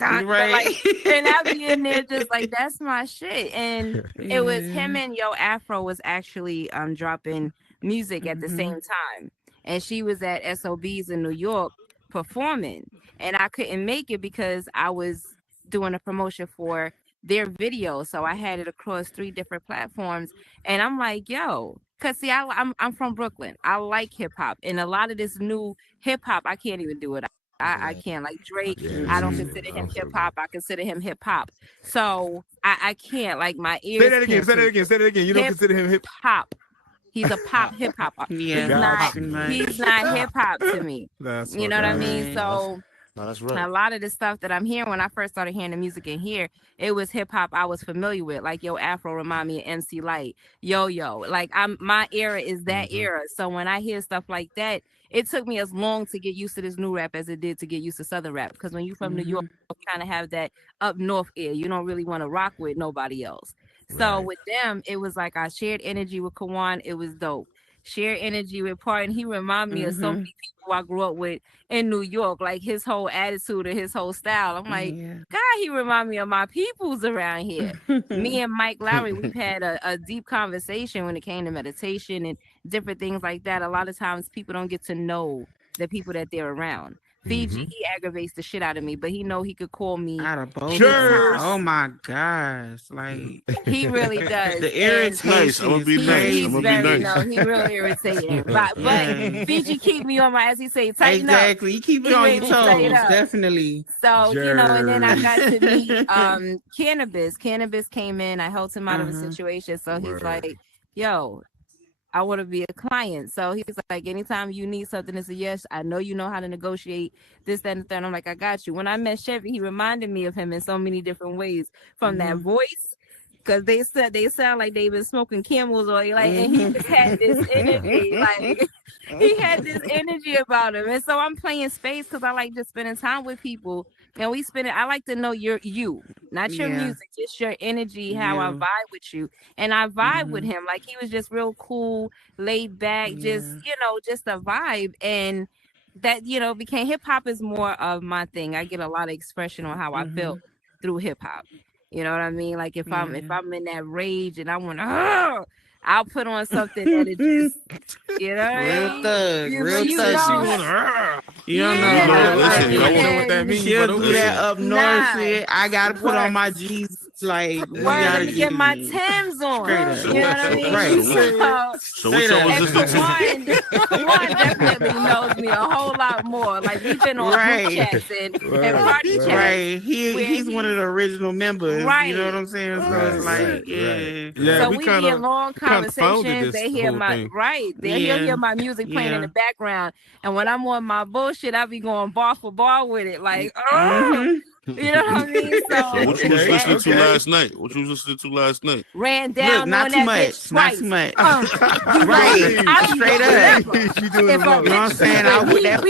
right? And I be in there just like that's my shit, and it was him and Yo Afro was actually dropping music at the same time, and she was at SOBs in New York performing, and I couldn't make it because I was doing a promotion for their video, so I had it across 3 different platforms, and I'm like, yo, cause see, I'm from Brooklyn. I like hip hop, and a lot of this new hip hop, I can't even do it. I can't, like Drake. I don't consider him hip hop. I consider him hip hop. So I can't, like, my ears. Say that again. Say that again. You don't consider him hip hop. He's a pop hip hop. He's not hip hop to me. You know what I mean? So. No, that's right. A lot of the stuff that I'm hearing when I first started hearing the music in here, it was hip hop I was familiar with. Like Yo Afro remind me of MC Light, Yo. Like my era is that era. So when I hear stuff like that, it took me as long to get used to this new rap as it did to get used to Southern rap. Because when you're from New York, you kind of have that up north ear. You don't really want to rock with nobody else. So with them, it was like I shared energy with Kawan. It was dope. Share energy with Part, and he reminded me of so many people I grew up with in New York, like his whole attitude and his whole style. I'm like, God, he reminded me of my peoples around here. Me and Mike Lowry, we've had a deep conversation when it came to meditation and different things like that. A lot of times people don't get to know the people that they're around. Fiji, he aggravates the shit out of me, but he know he could call me out of both. Oh my gosh, like he really does. The irritation. Nice. I'm gonna be nice. I'm gonna be nice. No, he really irritating. But Fiji keep me on my, as he say, tighten up. Exactly, you keep it on your toes, definitely. So you know, and then I got to meet Cannabis. Cannabis came in. I helped him out of a situation. So he's like, "Yo, I want to be a client." So he's like, anytime you need something, it's a yes. I know you know how to negotiate this, that, and the third. I'm like, I got you. When I met Chevy, he reminded me of him in so many different ways, from that voice, because they said they sound like they've been smoking Camels oil, like, and he just had this energy, like he had this energy about him. And so I'm playing Spades because I like just spending time with people. And we spend it. I like to know you, not your music, just your energy, how I vibe with you. And I vibe with him. Like, he was just real cool, laid back, just a vibe. And that, became hip hop is more of my thing. I get a lot of expression on how I feel through hip hop. You know what I mean? Like if I'm in that rage and I want to, I'll put on something that is just, real thug. You don't know what that means. She'll do that up north shit. I gotta put on my G's. Like, let me get my Timbs on. You know what I mean? Right. So what's up with this? One definitely knows me a whole lot more. Like, we've been on group chats and party chats. Right. He's one of the original members. Right. You know what I'm saying? So it's like, yeah. So we be in long conversations. They hear they'll hear my music playing in the background. And when I'm on my bullshit, I be going bar for bar with it. Like, you know what I mean? So what you was listening to last night? What you was listening to last night? Ran down not on too that much. bitch Not twice. too much. Right. Straight up. You doing you know what I'm saying? I with that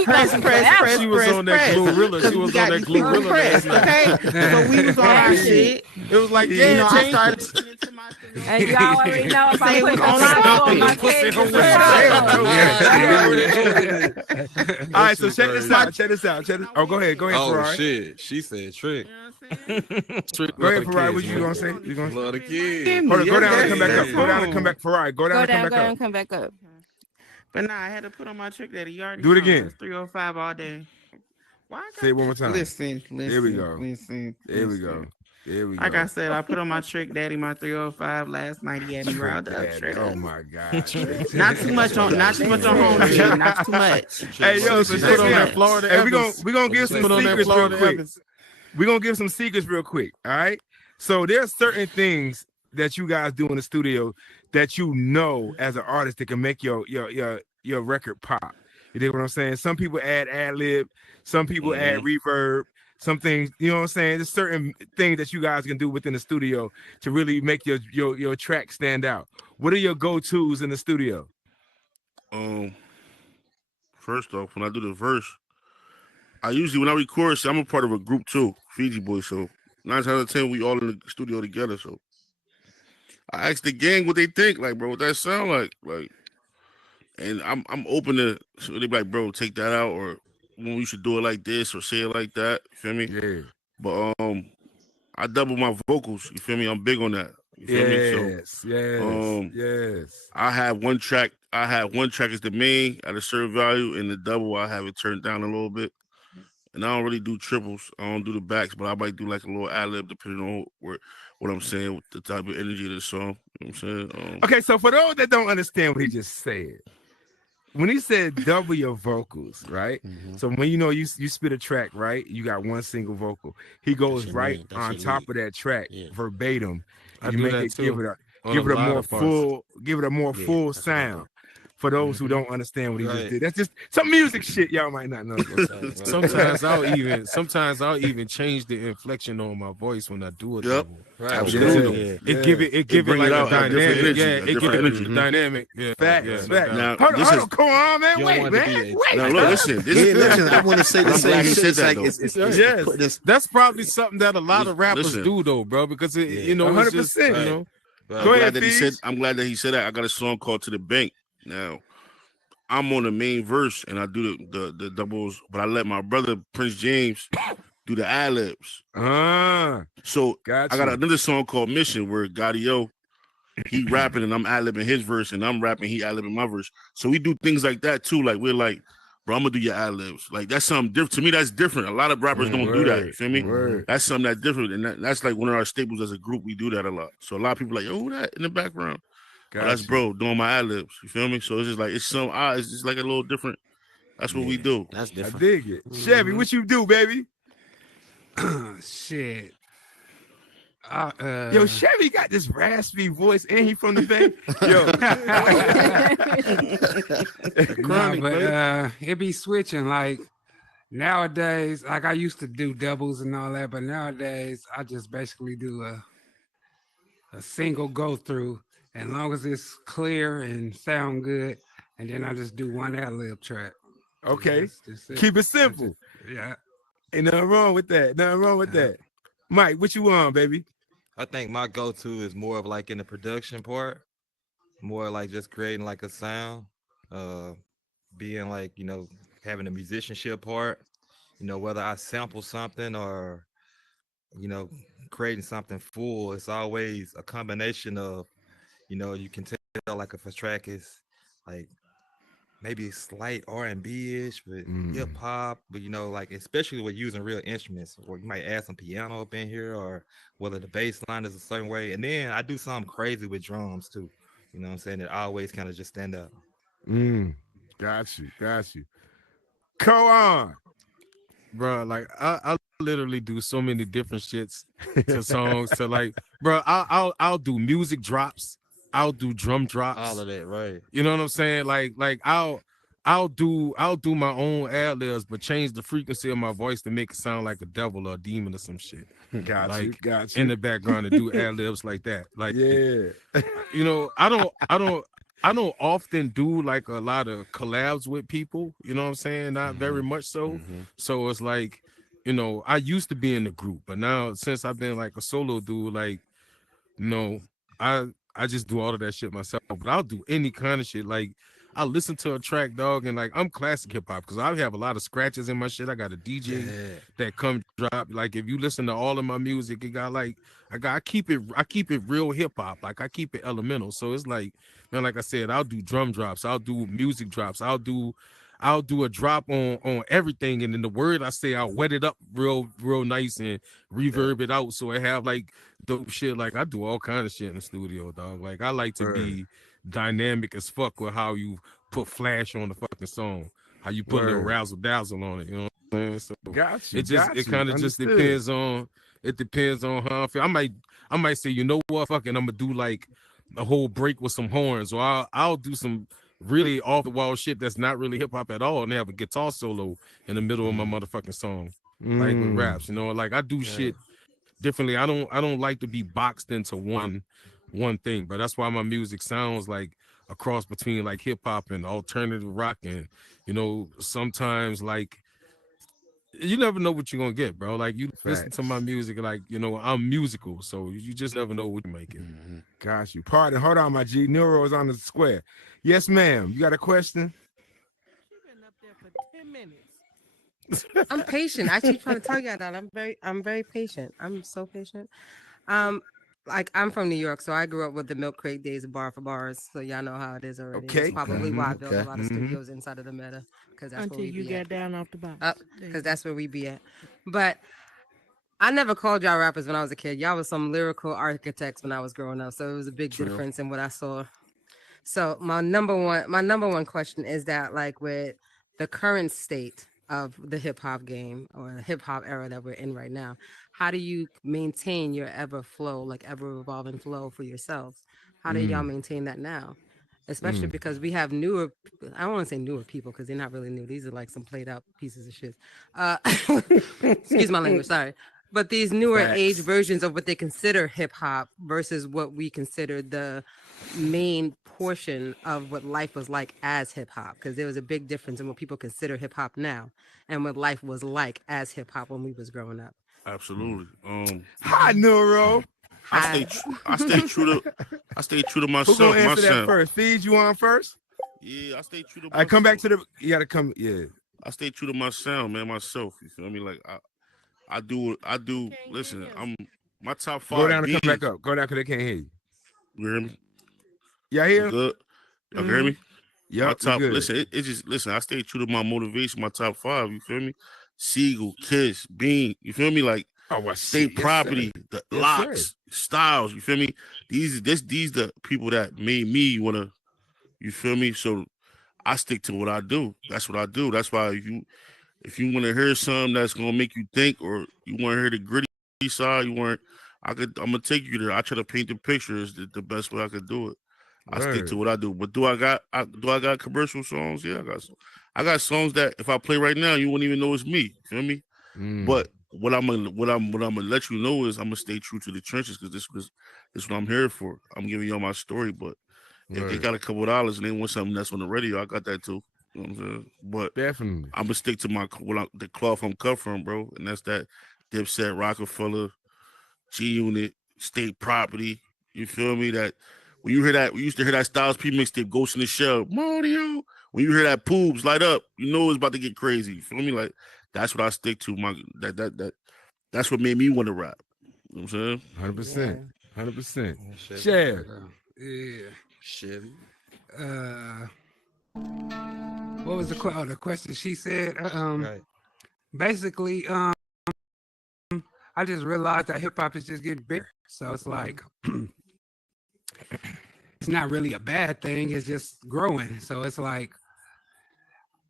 press. She was on that Glorilla. She was on that Glorilla last night. Okay, so we was on our shit. It was like, I started listening to my and y'all already know if I put my kids. All right, so check this out. Oh, go ahead, Ferrari. Shit, she said trick. Go ahead, Ferrari. What you gonna say? You gonna love the kids. Hold on, go down and come back up. Go down and come back, Ferrari. Go down and come back up. But nah, I had to put on my trick that he already do it again. 305 all day. Say it one more time. Listen. Here we go. Listen. There we go. There we Like go. I said, I put on my Trick Daddy, my 305 last night. He had me riled up. Oh my God. Not too much on home team. Not too much. Hey, yo, so check on it that out. Florida Hey, Evans. we gonna give some Put on that secrets real Florida quick. Evans. We're gonna give some secrets real quick. All right. So there's certain things that you guys do in the studio that you know as an artist that can make your record pop. You dig what I'm saying? Some people add ad lib, some people add reverb, some things, you know what I'm saying? There's certain things that you guys can do within the studio to really make your track stand out. What are your go-tos in the studio? First off, when I do the verse, I usually, when I record, I'm a part of a group too, Fiji Boys. So 9 times out of 10, we all in the studio together. So I ask the gang what they think, like, bro, what that sound like, and I'm open to. So they be like, bro, take that out, or when we should do it like this, or say it like that. You feel me? Yeah. But I double my vocals. You feel me? I'm big on that. You feel me? So, yes. I have one track. As the main at a certain value, and the double I have it turned down a little bit. And I don't really do triples. I don't do the backs, but I might do like a little ad lib depending on what I'm saying, with the type of energy of the song. You know what I'm saying? Okay, so for those that don't understand what he just said, when he said double your vocals, right? So when you spit a track, right? You got one single vocal. He goes right on top of that track, verbatim. I You do make that it too, give it a more Yeah, full sound. For those who don't understand what he just Right. did, that's just some music shit y'all might not know. Sometimes I'll even change the inflection on my voice when I do it. Yep. Right. Absolutely. Yeah. It give it bring like it a out a different dynamic. energy, Yeah, a it give different it energy. a dynamic. Yeah. Facts, yeah, facts. Now, Hold this on, is- come on, man. You don't Wait, want it to man. be a- Wait. Now, look, listen. Listen, I want to say the I'm same glad he shit. said It's that, like though. Yes. this. That's probably something that a lot of rappers Listen. do though, bro, because it, Yeah. it's just, 100%. you know. Right. Go I'm ahead, glad that he Fiji. said. I'm glad that he said that. I got a song called "To the Bank." Now, I'm on the main verse and I do the doubles, but I let my brother Prince James do the ad libs. So Gotcha. I got another song called "Mission" where Gaudio, he rapping and I'm ad libbing his verse, and I'm rapping, he ad libbing my verse. So we do things like that too. Like we're like, bro, I'm gonna do your ad libs. Like that's something different. To me, that's different. A lot of rappers don't do that. You feel me? That's something that's different, and that's like one of our staples as a group. We do that a lot. So a lot of people are like, yo, who that in the background? Oh, that's bro doing my ad libs. You feel me? So it's just like it's just like a little different. That's what we do. That's I different. dig it. Chevy, what you do, baby? Shit. Yo, Chevy got this raspy voice, and he from the Bay. Nah, but it be switching. Like nowadays, like I used to do doubles and all that, but nowadays I just basically do a single go through, and long as it's clear and sound good, and then I just do one ad lib track. Okay, That's just it. keep it simple. Yeah. Ain't nothing wrong with that. Nothing wrong with that. Mike, what you on, baby? I think my go-to is more of like in the production part, more like just creating like a sound, being like, having a musicianship part, whether I sample something or, creating something full. It's always a combination of, you can tell like if a track is like maybe slight R&B-ish, but hip hop, but like especially with using real instruments, or you might add some piano up in here, or whether the bass line is a certain way. And then I do something crazy with drums too. You know what I'm saying? It always kind of just stand up. Got you. Go on. Bro, like I literally do so many different shits to songs. To like, bro, I'll do music drops. I'll do drum drops. All of that, right? You know what I'm saying? Like I'll do my own ad libs, but change the frequency of my voice to make it sound like a devil or a demon or some shit. Got you. In the background and do ad libs like that. Like, yeah, I don't often do like a lot of collabs with people. You know what I'm saying? Not very much so. So it's like, I used to be in the group, but now since I've been like a solo dude, like, I just do all of that shit myself. But I'll do any kind of shit. Like, I listen to a track, dog, and like I'm classic hip hop because I have a lot of scratches in my shit. I got a DJ that come drop. Like, if you listen to all of my music, it got like I keep it real hip hop. Like I keep it elemental. So it's like, man, like I said, I'll do drum drops, I'll do music drops, I'll I'll do a drop on everything, and then the word I say I'll wet it up real nice and reverb it out so it have like dope shit. Like I do all kind of shit in the studio, dog. Like I like to be dynamic as fuck with how you put flash on the fucking song, how you put a little razzle dazzle on it. You know what I'm saying? So it kind of just depends on how I feel. I might say, you know what, fucking, I'm gonna do like a whole break with some horns, or I'll do some really off the wall shit that's not really hip hop at all, and have a guitar solo in the middle of my motherfucking song, like with raps. You know, like I do shit differently. I don't like to be boxed into one thing, but that's why my music sounds like a cross between like hip hop and alternative rock, and you know, sometimes like you never know what you're gonna get, bro. Like you listen to my music, like, you know, I'm musical, so you just never know what you're making. Got you. Pardon. Hold on, my G. Neuro is on the square. Yes, ma'am. You got a question? I'm patient. I keep trying to tell you that I'm very patient. I'm so patient. Like I'm from New York, so I grew up with the Milk Crate days of Bar for Bars. So y'all know how it is already. Okay. That's probably why I built a lot of studios inside of the Meta, because that's Until where we you be got at. down off the box. Because that's where we be at. But I never called y'all rappers when I was a kid. Y'all was some lyrical architects when I was growing up. So it was a big difference in what I saw. So my number one question is that, like, with the current state of the hip hop game or the hip hop era that we're in right now, how do you maintain your ever evolving flow for yourselves? How do y'all maintain that now? Especially because we have newer, I don't want to say newer people because they're not really new. These are like some played out pieces of shit. Excuse my language, sorry. But these newer age versions of what they consider hip hop versus what we consider the main portion of what life was like as hip hop, because there was a big difference in what people consider hip hop now and what life was like as hip hop when we was growing up. Absolutely. Hi, Neuro. I stay true to myself. Who's gonna answer that first? Feed you on first? Yeah, I stay true to myself. I come back to you gotta come. Yeah, I stay true to my sound, man. Myself. You feel me? Like I do. Listen, I'm my top 5. Go down and come back up. Go down because they can't hear you. You hear me? Y'all hear? Good. Y'all hear me? Yeah. Listen, it just listen. I stay true to my motivation. My top 5. You feel me? Siegel, Kiss, Bean. You feel me? Like State Property, the Locks, Styles. You feel me? These the people that made me wanna. You feel me? So I stick to what I do. That's what I do. That's why if you want to hear something that's gonna make you think, or you want to hear the gritty side, I'm gonna take you there. I try to paint the picture is the best way I could do it. I stick to what I do. But do I got commercial songs? Yeah, I got songs that if I play right now, you wouldn't even know it's me. Feel me? But what I'm gonna let you know is I'm gonna stay true to the trenches, because this is what I'm here for. I'm giving y'all my story, but if they got a couple of dollars and they want something that's on the radio, I got that too. You know what I'm saying? But definitely, I'm gonna stick to the cloth I'm cut from, bro, and that's that Dipset, Rockefeller, G Unit, State Property. You feel me? That when you hear that, we used to hear that Styles P mixtape, Ghost in the Shell, Mario. When you hear that Poobs light up, you know it's about to get crazy. You feel me? Like that's what I stick to. That's what made me want to rap. You know what I'm saying? 100%. Share. Yeah. Chevy. What was the question? She said, basically, I just realized that hip hop is just getting bigger. So it's like, it's not really a bad thing. It's just growing. So it's like,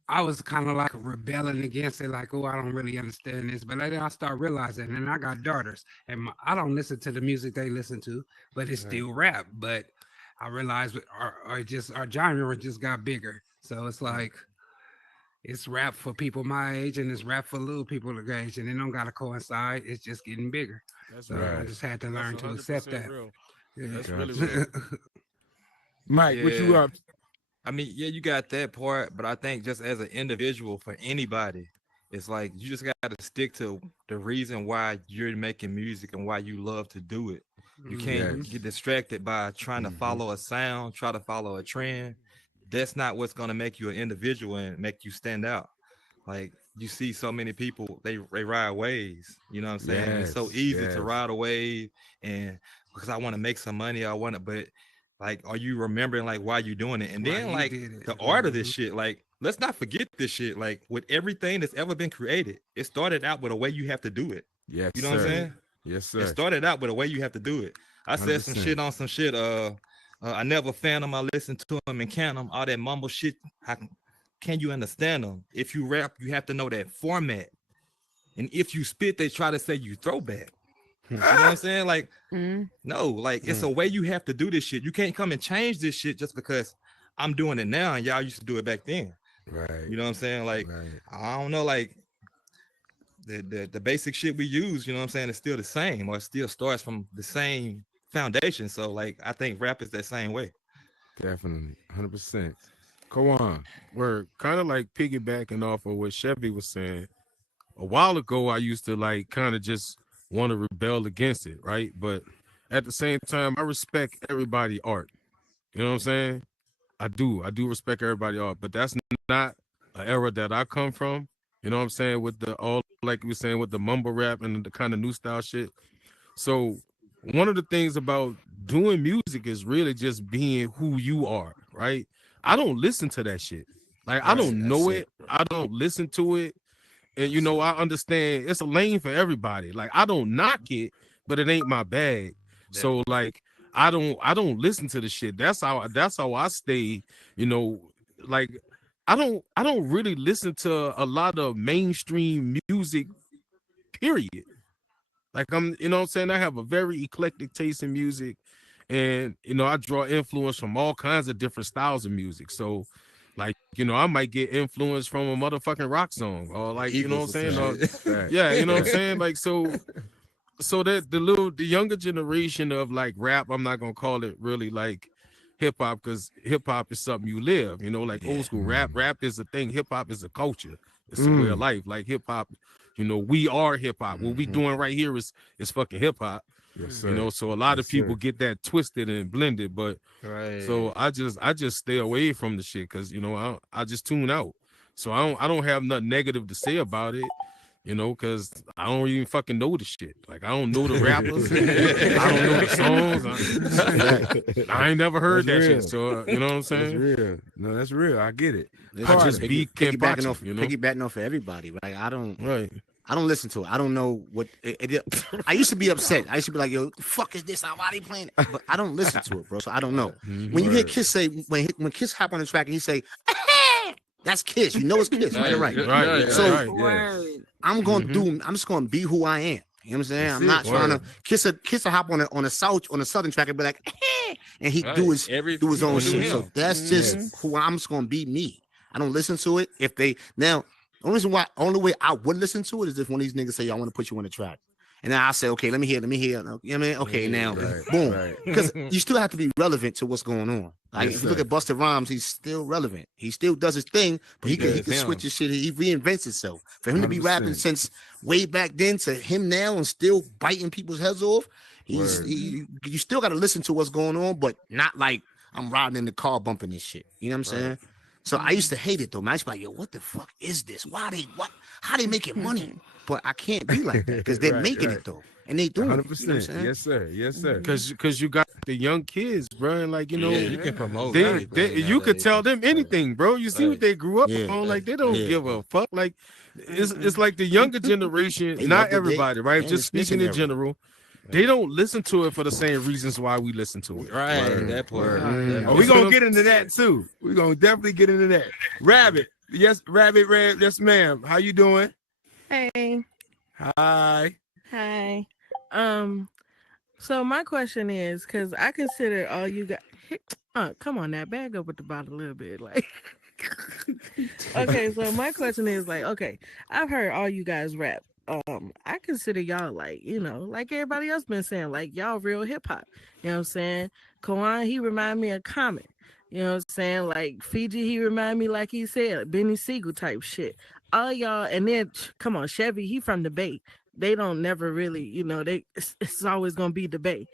I was kind of like rebelling against it, like, oh, I don't really understand this. But then I start realizing, and I got daughters, and I don't listen to the music they listen to, but it's still rap. But I realized our genre just got bigger. So it's like, it's rap for people my age, and it's rap for little people their age, and it don't gotta coincide. It's just getting bigger. That's right. I just had to learn to accept that. Yeah. That's really real. Mike, what you up? I mean, yeah, you got that part, but I think just as an individual, for anybody, it's like you just got to stick to the reason why you're making music and why you love to do it. You can't get distracted by trying to follow a sound, try to follow a trend. That's not what's going to make you an individual and make you stand out. Like you see so many people, they ride waves, you know what I'm saying? It's so easy to ride a wave, and because I want to make some money, but like, are you remembering like why you doing it? And then like the art of this shit, like let's not forget this shit. Like with everything that's ever been created, it started out with a way you have to do it. Yes, you know what I'm saying? Yes, sir. It started out with a way you have to do it. I said 100%. some shit on some shit. I never fan them. I listen to them and count them. All that mumble shit. How can you understand them? If you rap, you have to know that format. And if you spit, they try to say you throwback. You know what I'm saying? Like, no, like it's a way you have to do this shit. You can't come and change this shit just because I'm doing it now and y'all used to do it back then. Right. You know what I'm saying? Like, I don't know, like the basic shit we use, you know what I'm saying, is still the same, or it still starts from the same foundation. So like I think rap is that same way. Definitely, 100%. Go on. We're kind of like piggybacking off of what Chevy was saying. A while ago, I used to like kind of just want to rebel against it, right? But at the same time, I respect everybody's art. You know what I'm saying? I do respect everybody's art, but that's not an era that I come from. You know what I'm saying? With the all, like we were saying, with the mumble rap and the kind of new style shit. So one of the things about doing music is really just being who you are, right? I don't listen to that shit. Like, I don't know it. I don't listen to it. And, you know, I understand it's a lane for everybody. Like, I don't knock it, but it ain't my bag. So, like, I don't listen to the shit. That's how I stay, you know, like, I don't really listen to a lot of mainstream music, period. Like, you know what I'm saying? I have a very eclectic taste in music, and, you know, I draw influence from all kinds of different styles of music. So, like, you know, I might get influence from a motherfucking rock song, or like, you know what I'm saying? Or, yeah, you know what I'm saying? Like, so that the younger generation of like rap, I'm not gonna call it really like hip hop, because hip hop is something you live, you know, like old school rap is a thing. Hip hop is a culture. It's a way of life. Like hip hop, you know, we are hip hop. What we doing right here is fucking hip hop. Yes, you know, so a lot of people get that twisted and blended, but so I just stay away from the shit, because, you know, I just tune out. So I don't have nothing negative to say about it, you know, because I don't even fucking know the shit. Like, I don't know the rappers. I don't know the songs. I ain't never heard that shit. So, you know what I'm saying? That's real. No, that's real. I get it. I just be piggybacking off, you know? Piggybacking off of everybody. Like, I don't listen to it. I don't know what I used to be upset. I used to be like, yo, the fuck is this? Why they playing it? But I don't listen to it, bro. So I don't know. When you hear Kiss say, when Kiss hop on the track and he say, that's Kiss. You know it's Kiss, right? So I'm just gonna be who I am. You know what I'm saying? I'm not trying to Kiss a hop on a southern track and be like, and he do his own shit. So that's just who I'm just gonna be, me. I don't listen to it. If they now, the only way I would listen to it is if one of these niggas say, I want to put you on the track. And then I say, okay, let me hear. You know what I mean? Okay, now, boom. Because you still have to be relevant to what's going on. Like, if you look at Busta Rhymes, he's still relevant. He still does his thing, but he can switch his shit. He reinvents himself. For him to be rapping since way back then to him now and still biting people's heads off, you still got to listen to what's going on, but not like I'm riding in the car bumping this shit. You know what I'm saying? So I used to hate it though, man. I used to be like, yo, what the fuck is this? How they making money? But I can't be like that, because they're making it though. And they doing 100%. You know what I'm saying? Yes, sir. Because you got the young kids, bro, and like, you know, you can promote. You could tell them anything, bro. You see what they grew up on, like they don't give a fuck. Like it's like the younger generation, not everybody, right? Just speaking in general. They don't listen to it for the same reasons why we listen to it. That part. We're going to get into that, too. We're going to definitely get into that. Rabbit. Yes, Rabbit, yes, ma'am. How you doing? Hey. Hi. Hi. So my question is, because I consider all you guys... come on now, bag up with the bottle a little bit. Like... Okay, so my question is, like, okay, I've heard all you guys rap. I consider y'all, like, you know, like everybody else been saying, like, y'all real hip hop. You know what I'm saying? Kawan, he remind me of Common. You know what I'm saying? Like Fiji, he remind me, like he said, Benny Siegel type shit. All y'all, and then come on, Chevy, he from the Bay. They don't never really, you know, it's always gonna be the Bay.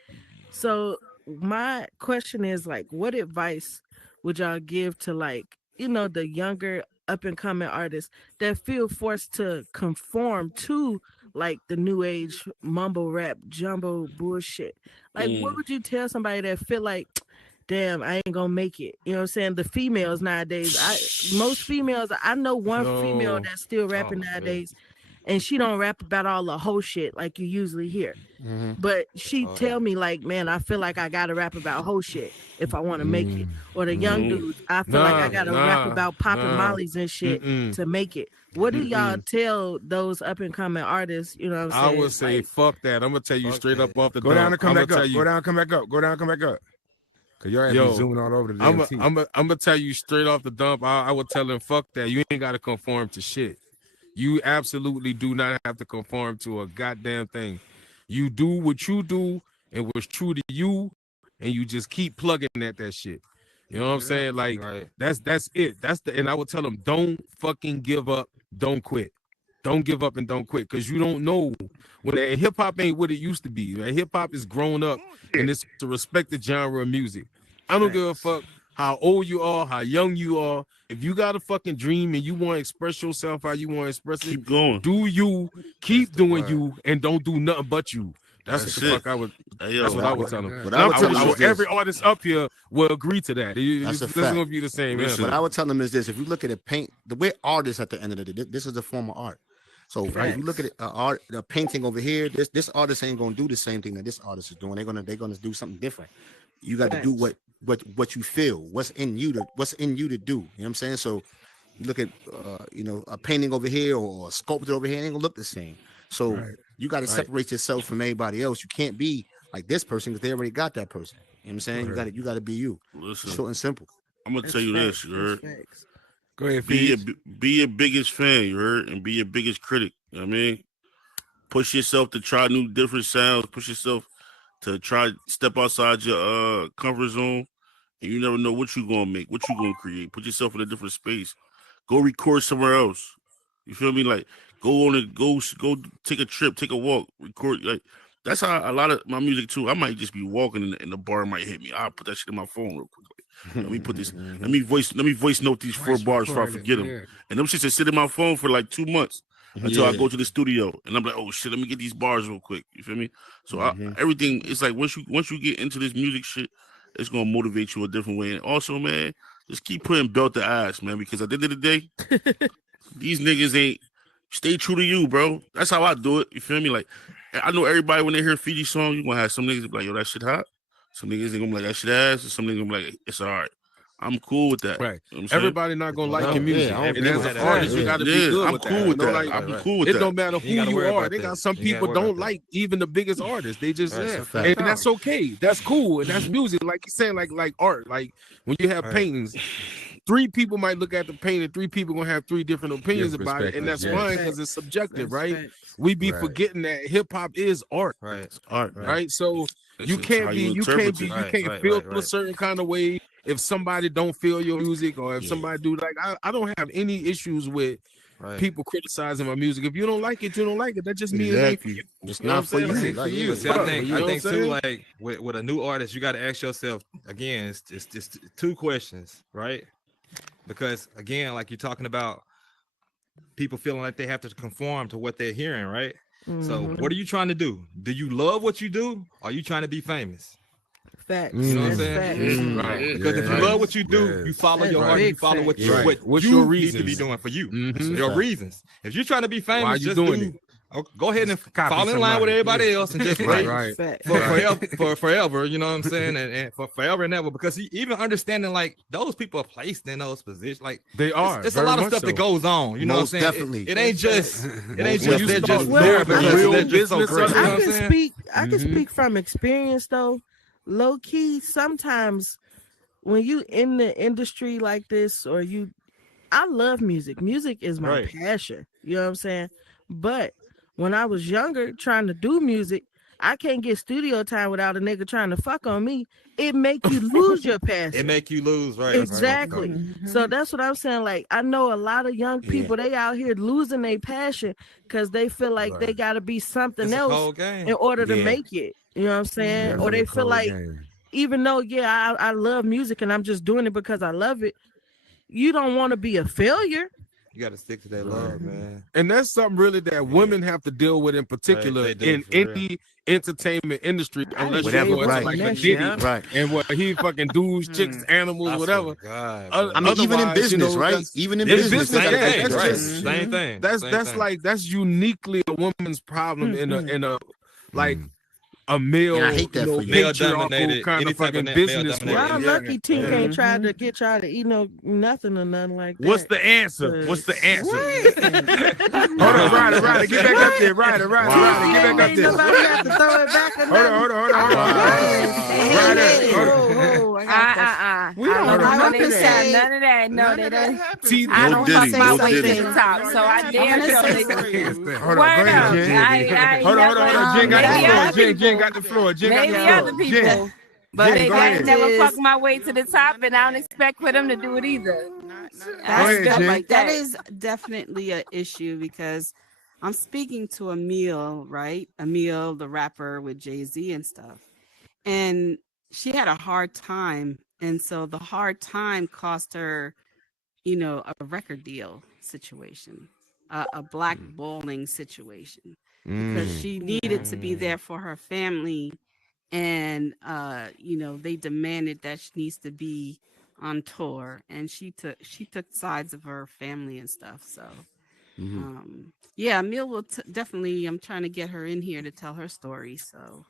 So my question is, like, what advice would y'all give to, like, you know, the younger up and coming artists that feel forced to conform to like the new age mumble rap jumbo bullshit? Like, what would you tell somebody that feel like, damn, I ain't gonna make it. You know what I'm saying? The females nowadays, most females, I know one female that's still rapping nowadays, and she don't rap about all the whole shit like you usually hear. But she tell me like, man, I feel like I gotta rap about whole shit if I want to make it. Or the young dudes, I feel like I gotta rap about popping mollies and shit to make it. What do y'all tell those up and coming artists? You know what I'm saying? I would say, like, fuck that. I'm gonna tell you straight up off the go down and come back up. Go down, come back up. Go down, come back up. Cause you're zooming all over the damn I'm gonna tell you straight off the dump. I would tell them, fuck that. You ain't gotta conform to shit. You absolutely do not have to conform to a goddamn thing. You do what you do and what's true to you, and you just keep plugging at that shit. You know what I'm saying? Like that's it. And I would tell them, don't fucking give up, don't quit. Don't give up and don't quit, because you don't know when hip hop ain't what it used to be. Hip hop is grown up and it's a respected genre of music. I don't give a fuck how old you are, how young you are. If you got a fucking dream and you want to express yourself how you want to express it, keep going. Do you, keep doing you, and don't do nothing but you. That's what the fuck I would. That's what I would tell them. Every artist up here will agree to that. This is gonna be the same. What I would tell them is this: if you look at it, paint the way artists at the end of the day, this is a form of art. So if you look at it, art, the painting over here, this artist ain't gonna do the same thing that this artist is doing. They're gonna do something different. You got to do what you feel, what's in you to do. You know what I'm saying? So you look at a painting over here or a sculpture over here, it ain't gonna look the same. So you got to separate yourself from everybody else. You can't be like this person because they already got that person. You know what I'm saying? You got to be you. Listen, short and simple. I'm gonna tell you this, you heard? Go ahead, be your biggest fan, you heard, and be your biggest critic. You know what I mean? Push yourself to try new different sounds, push yourself to try step outside your comfort zone, and you never know what you're gonna make, what you're gonna create. Put yourself in a different space. Go record somewhere else. You feel me? Like go take a trip, take a walk, record. Like that's how a lot of my music too. I might just be walking and the bar might hit me. I'll put that shit in my phone real quick. Let me put this. Let me voice note these 4 bars before I forget them. Yeah. And them shits just sit in my phone for like 2 months until I go to the studio. And I'm like, oh shit, let me get these bars real quick. You feel me? So everything is like once you get into this music shit, it's gonna motivate you a different way. And also, man, just keep putting belt to ass, man. Because at the end of the day, these niggas ain't. Stay true to you, bro. That's how I do it. You feel me? Like I know everybody when they hear Fiji song, you gonna have some niggas be like, yo, that shit hot. Some niggas ain't gonna be like that shit ass, and some niggas gonna be like, it's all right. I'm cool with that. Right. You know everybody not gonna like your music. And as an artist, you gotta be good I'm with cool that. with that. I'm cool with that. It don't matter who you are. They got some people don't like even the biggest artists. They just and that's okay. That's cool. And that's music. Like you saying, like art. Like when you have paintings, 3 people might look at the painting, 3 people gonna have 3 different opinions about it, and that's fine because it's subjective, right? We be forgetting that hip hop is art. Right. It's art, right? So you can't feel a certain kind of way if somebody don't feel your music, or if somebody do. Like I don't have any issues with people criticizing my music. If you don't like it, you don't like it. That just means it ain't for you. It's not for you. See, I think too, like with a new artist, you got to ask yourself again. It's just 2 questions, right? Because again, like you're talking about people feeling like they have to conform to what they're hearing, right? So what are you trying to do? Do you love what you do? Or are you trying to be famous? Facts. You know what I'm saying? Right. Because if you love what you do, you follow your heart, you follow what you What's your need to be doing for you. Your reasons. If you're trying to be famous, why you doing it? Go ahead and fall in line with everybody else and just wait for forever, you know what I'm saying? And for forever and ever, because even understanding like those people are placed in those positions, like they are. It's a lot of stuff that goes on, you know what I'm saying? Definitely. It ain't just they're just there because they're so great. I can speak from experience though. Low key, sometimes when you in the industry like this, or I love music. Music is my passion. You know what I'm saying? But when I was younger, trying to do music, I can't get studio time without a nigga trying to fuck on me. It make you lose your passion. It make you lose, right? Exactly. So that's what I'm saying. Like, I know a lot of young people, they out here losing their passion because they feel like they got to be something else in order to make it. You know what I'm saying? Or they feel like, even though, I love music and I'm just doing it because I love it, you don't want to be a failure. You got to stick to that love, man. And that's something really that women have to deal with in particular They do, in for real. any entertainment industry, unless Whatever, you go into right. like a That Diddy shit. Right. and what he fucking dudes, chicks, animals, I whatever. swear to God, I mean, even in Otherwise, business, you know, right? that's- Even in in business, they business, gotta yeah, go that's through just- Same thing. That's like that's uniquely a woman's problem in a like a male, And I hate that for you. patriarchal Male-dominated, kind any of type of fucking male business dominated world. Y'all Yeah. lucky Tink ain't tried to get y'all to eat nothing or nothing like that. What's the answer? What's the answer? Hold on, Ryder, get back up there. Ryder, get back up Ain't there. nobody have to throw it back or Hold on. Ryder, hold on. We don't I want want to to say say none of that. No, they don't. I No don't Diddy, fuck my no way to Diddy. the top, so I dare show Hold on, go ahead, Jen. Hold on. Jen got the floor. Jen got the maybe floor. other people, but Jen, maybe go I ahead. never fuck my way to the top, and I don't expect for them to do it either. ahead, Jen. Like that is definitely an issue because I'm speaking to Emil, right? Emil, the rapper with Jay-Z and stuff. And she had a hard time. And so the hard time cost her, a record deal situation, a blackballing situation, because she needed to be there for her family. And, they demanded that she needs to be on tour, and she took sides of her family and stuff. So, yeah, Emil will definitely. I'm trying to get her in here to tell her story. So,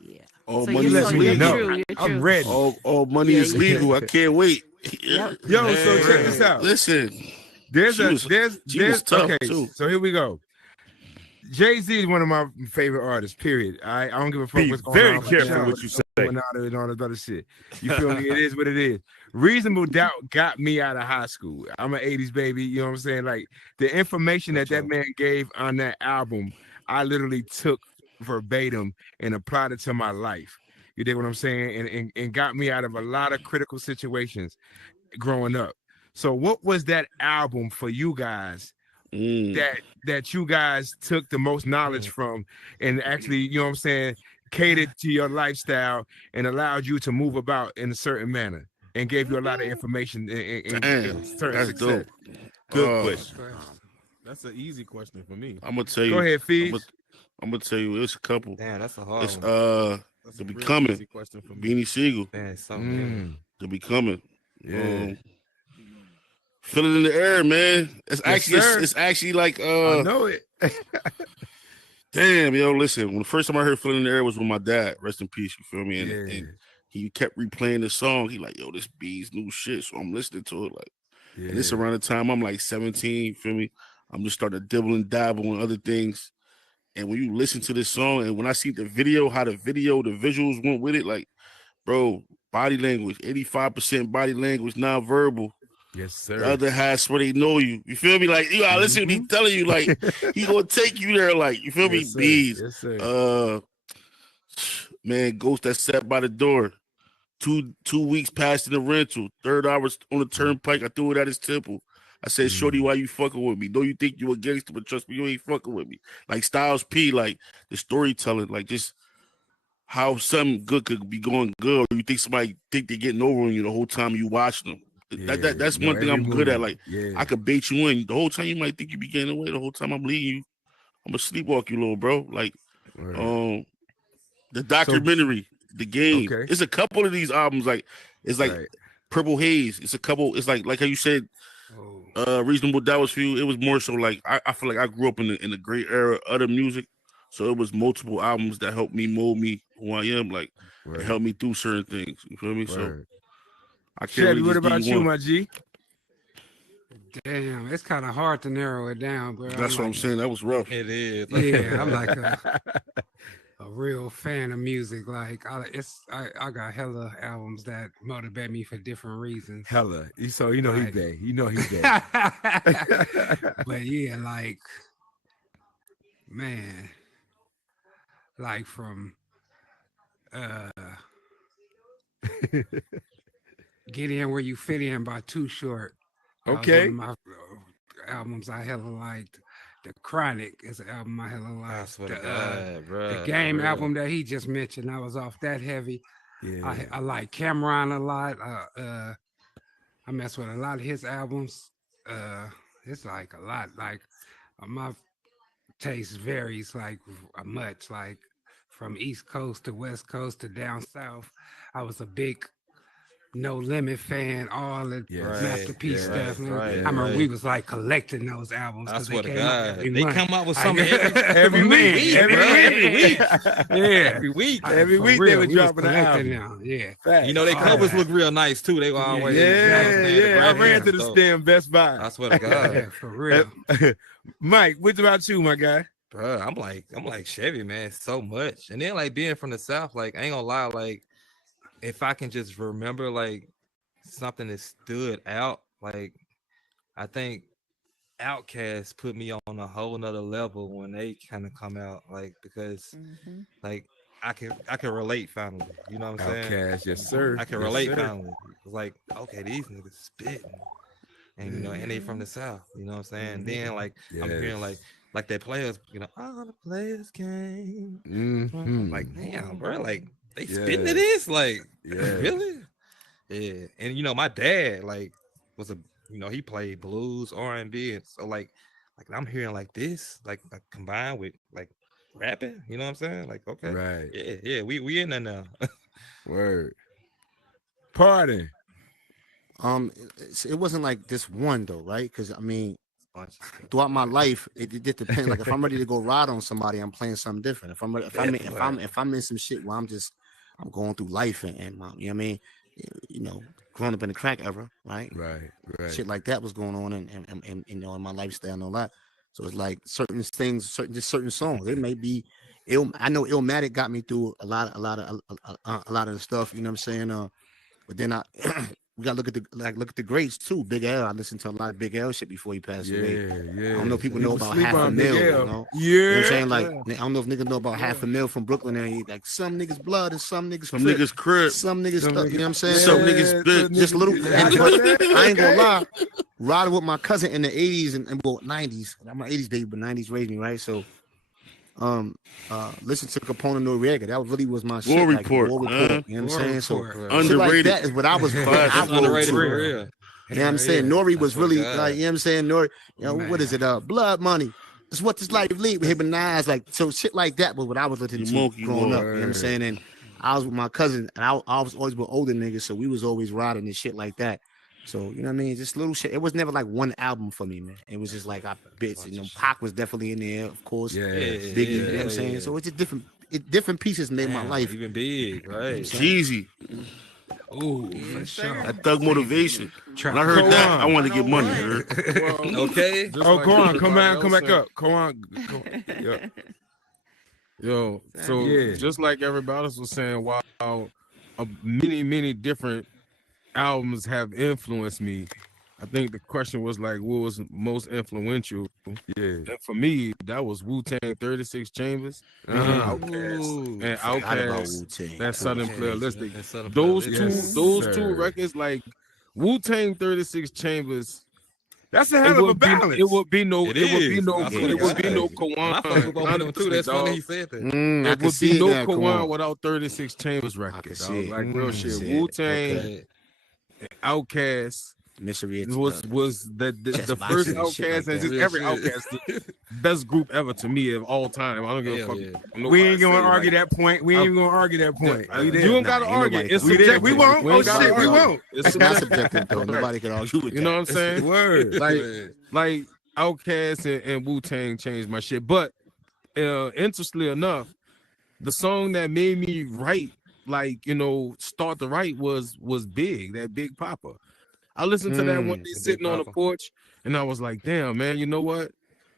yeah. All So money you're, is so you're legal. true. You're I'm true. ready. All money is legal. I can't wait. Yep. Yo, so check this out. Listen, She was tough, okay. too. So here we go. Jay-Z is one of my favorite artists, period. I don't give a fuck Be what's going very on. careful what you say. And all this other shit. You feel me? It is what it is. Reasonable Doubt got me out of high school. I'm an 80s baby. You know what I'm saying? Like the information that man gave on that album, I literally took verbatim and applied it to my life. You dig what I'm saying? And got me out of a lot of critical situations growing up. So what was that album for you guys that you guys took the most knowledge from and actually, you know what I'm saying, catered to your lifestyle and allowed you to move about in a certain manner and gave you a lot of information and certain that's success? dope. Good question. That's an easy question for me. I'm gonna tell you. Go ahead, Fiji. I'm gonna tell you. It's a couple. Damn, that's a hard It's one. The Becoming. Question for Beanie Siegel. Man, something. The Becoming. Yeah. Feel It in the Air, man. It's Yes, actually sir. it's actually like I know it. Damn, yo, listen. When the first time I heard Feel It in the Air was with my dad. Rest in peace. You feel me? And he kept replaying the song. He like, yo, this B's new shit. So I'm listening to it. Like, and this around the time I'm like 17. You feel me? I'm just starting to dibble and dabble on other things. And when you listen to this song, and when I see the video, how the visuals went with it, like, bro, body language, 85% body language, non-verbal. Yes, sir. The other half where they know you. You feel me? Like, you gotta listen to me telling you, like, he gonna take you there, like, you feel me? Yes, sir. Bees. Yes, sir. Man, Ghost that sat by the door. 2 weeks past in the rental. 3rd hour on the turnpike. I threw it at his temple. I said, Shorty, why you fucking with me? Know you think you a gangster, but trust me, you ain't fucking with me. Like Styles P, like the storytelling, like just how something good could be going good, or you think somebody think they're getting over on you the whole time you watch them. That's one thing I'm good at. Like, I could bait you in. The whole time you might think you be getting away. The whole time I'm leading you, I'm gonna sleepwalk you, little bro. Like, the documentary, The Game. Okay. It's a couple of these albums. Like, it's like Purple Haze. It's a couple. It's like how you said. Reasonable Doubt was for you. It was more so like I feel like I grew up in a great era of the music, so it was multiple albums that helped me mold me who I am, like and help me through certain things. You feel me? So I can't. Chevy, what about you, my G? Damn, it's kind of hard to narrow it down, bro. That's what I'm saying. That was rough. It is. Yeah, I'm like a real fan of music. Like I got hella albums that motivate me for different reasons. Hella. So you know Like- he's gay. You know he's gay. But yeah, like man, like from Get In Where You Fit In by Too Short. That was Okay. one of my albums I hella liked. The Chronic is an album I hella liked. swear to The, God, bruh, the Game for real. album that he just mentioned, I was off that heavy. Yeah. I like Cameron a lot. I mess with a lot of his albums. it's like a lot. Like my taste varies like much. Like from East Coast to West Coast to down south. I was a big No Limit fan, all the Masterpiece stuff. I remember we was like collecting those albums. I swear to came out God, every they month. come out with something every week. Every week they were dropping an album. now. Yeah, You know, their covers look real nice too. They were always I ran to the damn Best Buy. I swear to God, for real. Mike, what about you, my guy? Bro, I'm like Chevy, man, so much. And then like being from the South, like I ain't gonna lie, like if I can just remember like something that stood out, like I think Outkast put me on a whole nother level when they kind of come out, like because like I can relate finally. You know what I'm saying? Outkast, yes sir. I can relate finally. It's like, okay, these niggas spitting. And you know, and they from the South, you know what I'm saying? Then like I'm hearing like their players, you know, all the players came. I'm like, damn, bro, like they spitting to this, like really? Yeah. And you know, my dad like was he played blues, R&B, and so like I'm hearing like this, like combined with like rapping, you know what I'm saying? Like, okay, right, yeah, we in there now. Word. Pardon. It wasn't like this one though, right? Because I mean, throughout my life, it depends. Like if I'm ready to go ride on somebody, I'm playing something different. If I'm in some shit where I'm going through life and my, you know what I mean, you know, growing up in the crack era, right? Right. Shit like that was going on, and you know, in my lifestyle and all that. So it's like certain things, certain songs. It may be, I know Illmatic got me through a lot of the stuff. You know what I'm saying? But then we gotta look at the greats too. Big L. I listened to a lot of Big L shit before he passed away. I don't know if people know about Half a Mil. You know what I'm saying? Like I don't know if niggas know about Half a Mil from Brooklyn. And like some niggas blood and some niggas crib. Some niggas stuff. You know what I'm saying? Some niggas spit. Just a little. I ain't gonna lie. Riding with my cousin in the 80s and well 90s. I'm an 80s baby, but 90s raised me, right? So listen to Capone Noriega. That really was my shit. War Report. You know what I'm saying? So underrated. shit like that is what I was underrated for real. You know what I'm saying? Nori was really like, you know what I'm saying? Nori, you know, what is it? Blood Money. It's what this life lead with him and Nas. Like, so shit like that was what I was listening to growing up. You know what I'm saying? And I was with my cousin, and I was always with older niggas, so we was always riding and shit like that. So, you know what I mean? Just little shit. It was never like one album for me, man. It was just like bits. You know, Pac was definitely in there, of course. Biggie, you know what I'm saying? So it's just different pieces made my life. Even Big, right? Jeezy. Ooh, for sure. That Thug Motivation. When I heard that, I wanted to get money. Okay. Oh, go on. Come back up. Come on. Yeah. Yo, so just like everybody else was saying, while many different albums have influenced me, I think the question was like, what was most influential? And for me, that was Wu-Tang 36 Chambers and Outkast. That Southern Playalistic. Those two records, like Wu-Tang 36 Chambers. That's a hell of a balance. It would be no Kawhi. That's funny he said that. It would be no Kawhi without 36 Chambers records. Like real shit. Wu-Tang, Outkast was the first Outkast and just every Outkast, the best group ever to me of all time. I don't give a fuck. We ain't gonna argue that point. You ain't gotta argue. It's subjective. We won't. Oh shit, we won't. It's not subjective though. Nobody can argue with that. You know what I'm saying? Word. Like Outkast and Wu-Tang changed my shit. But interestingly enough, the song that made me write, like, you know, start to write was Big, that Big Papa. I listened to that one day sitting on the porch, and I was like, damn, man, you know what?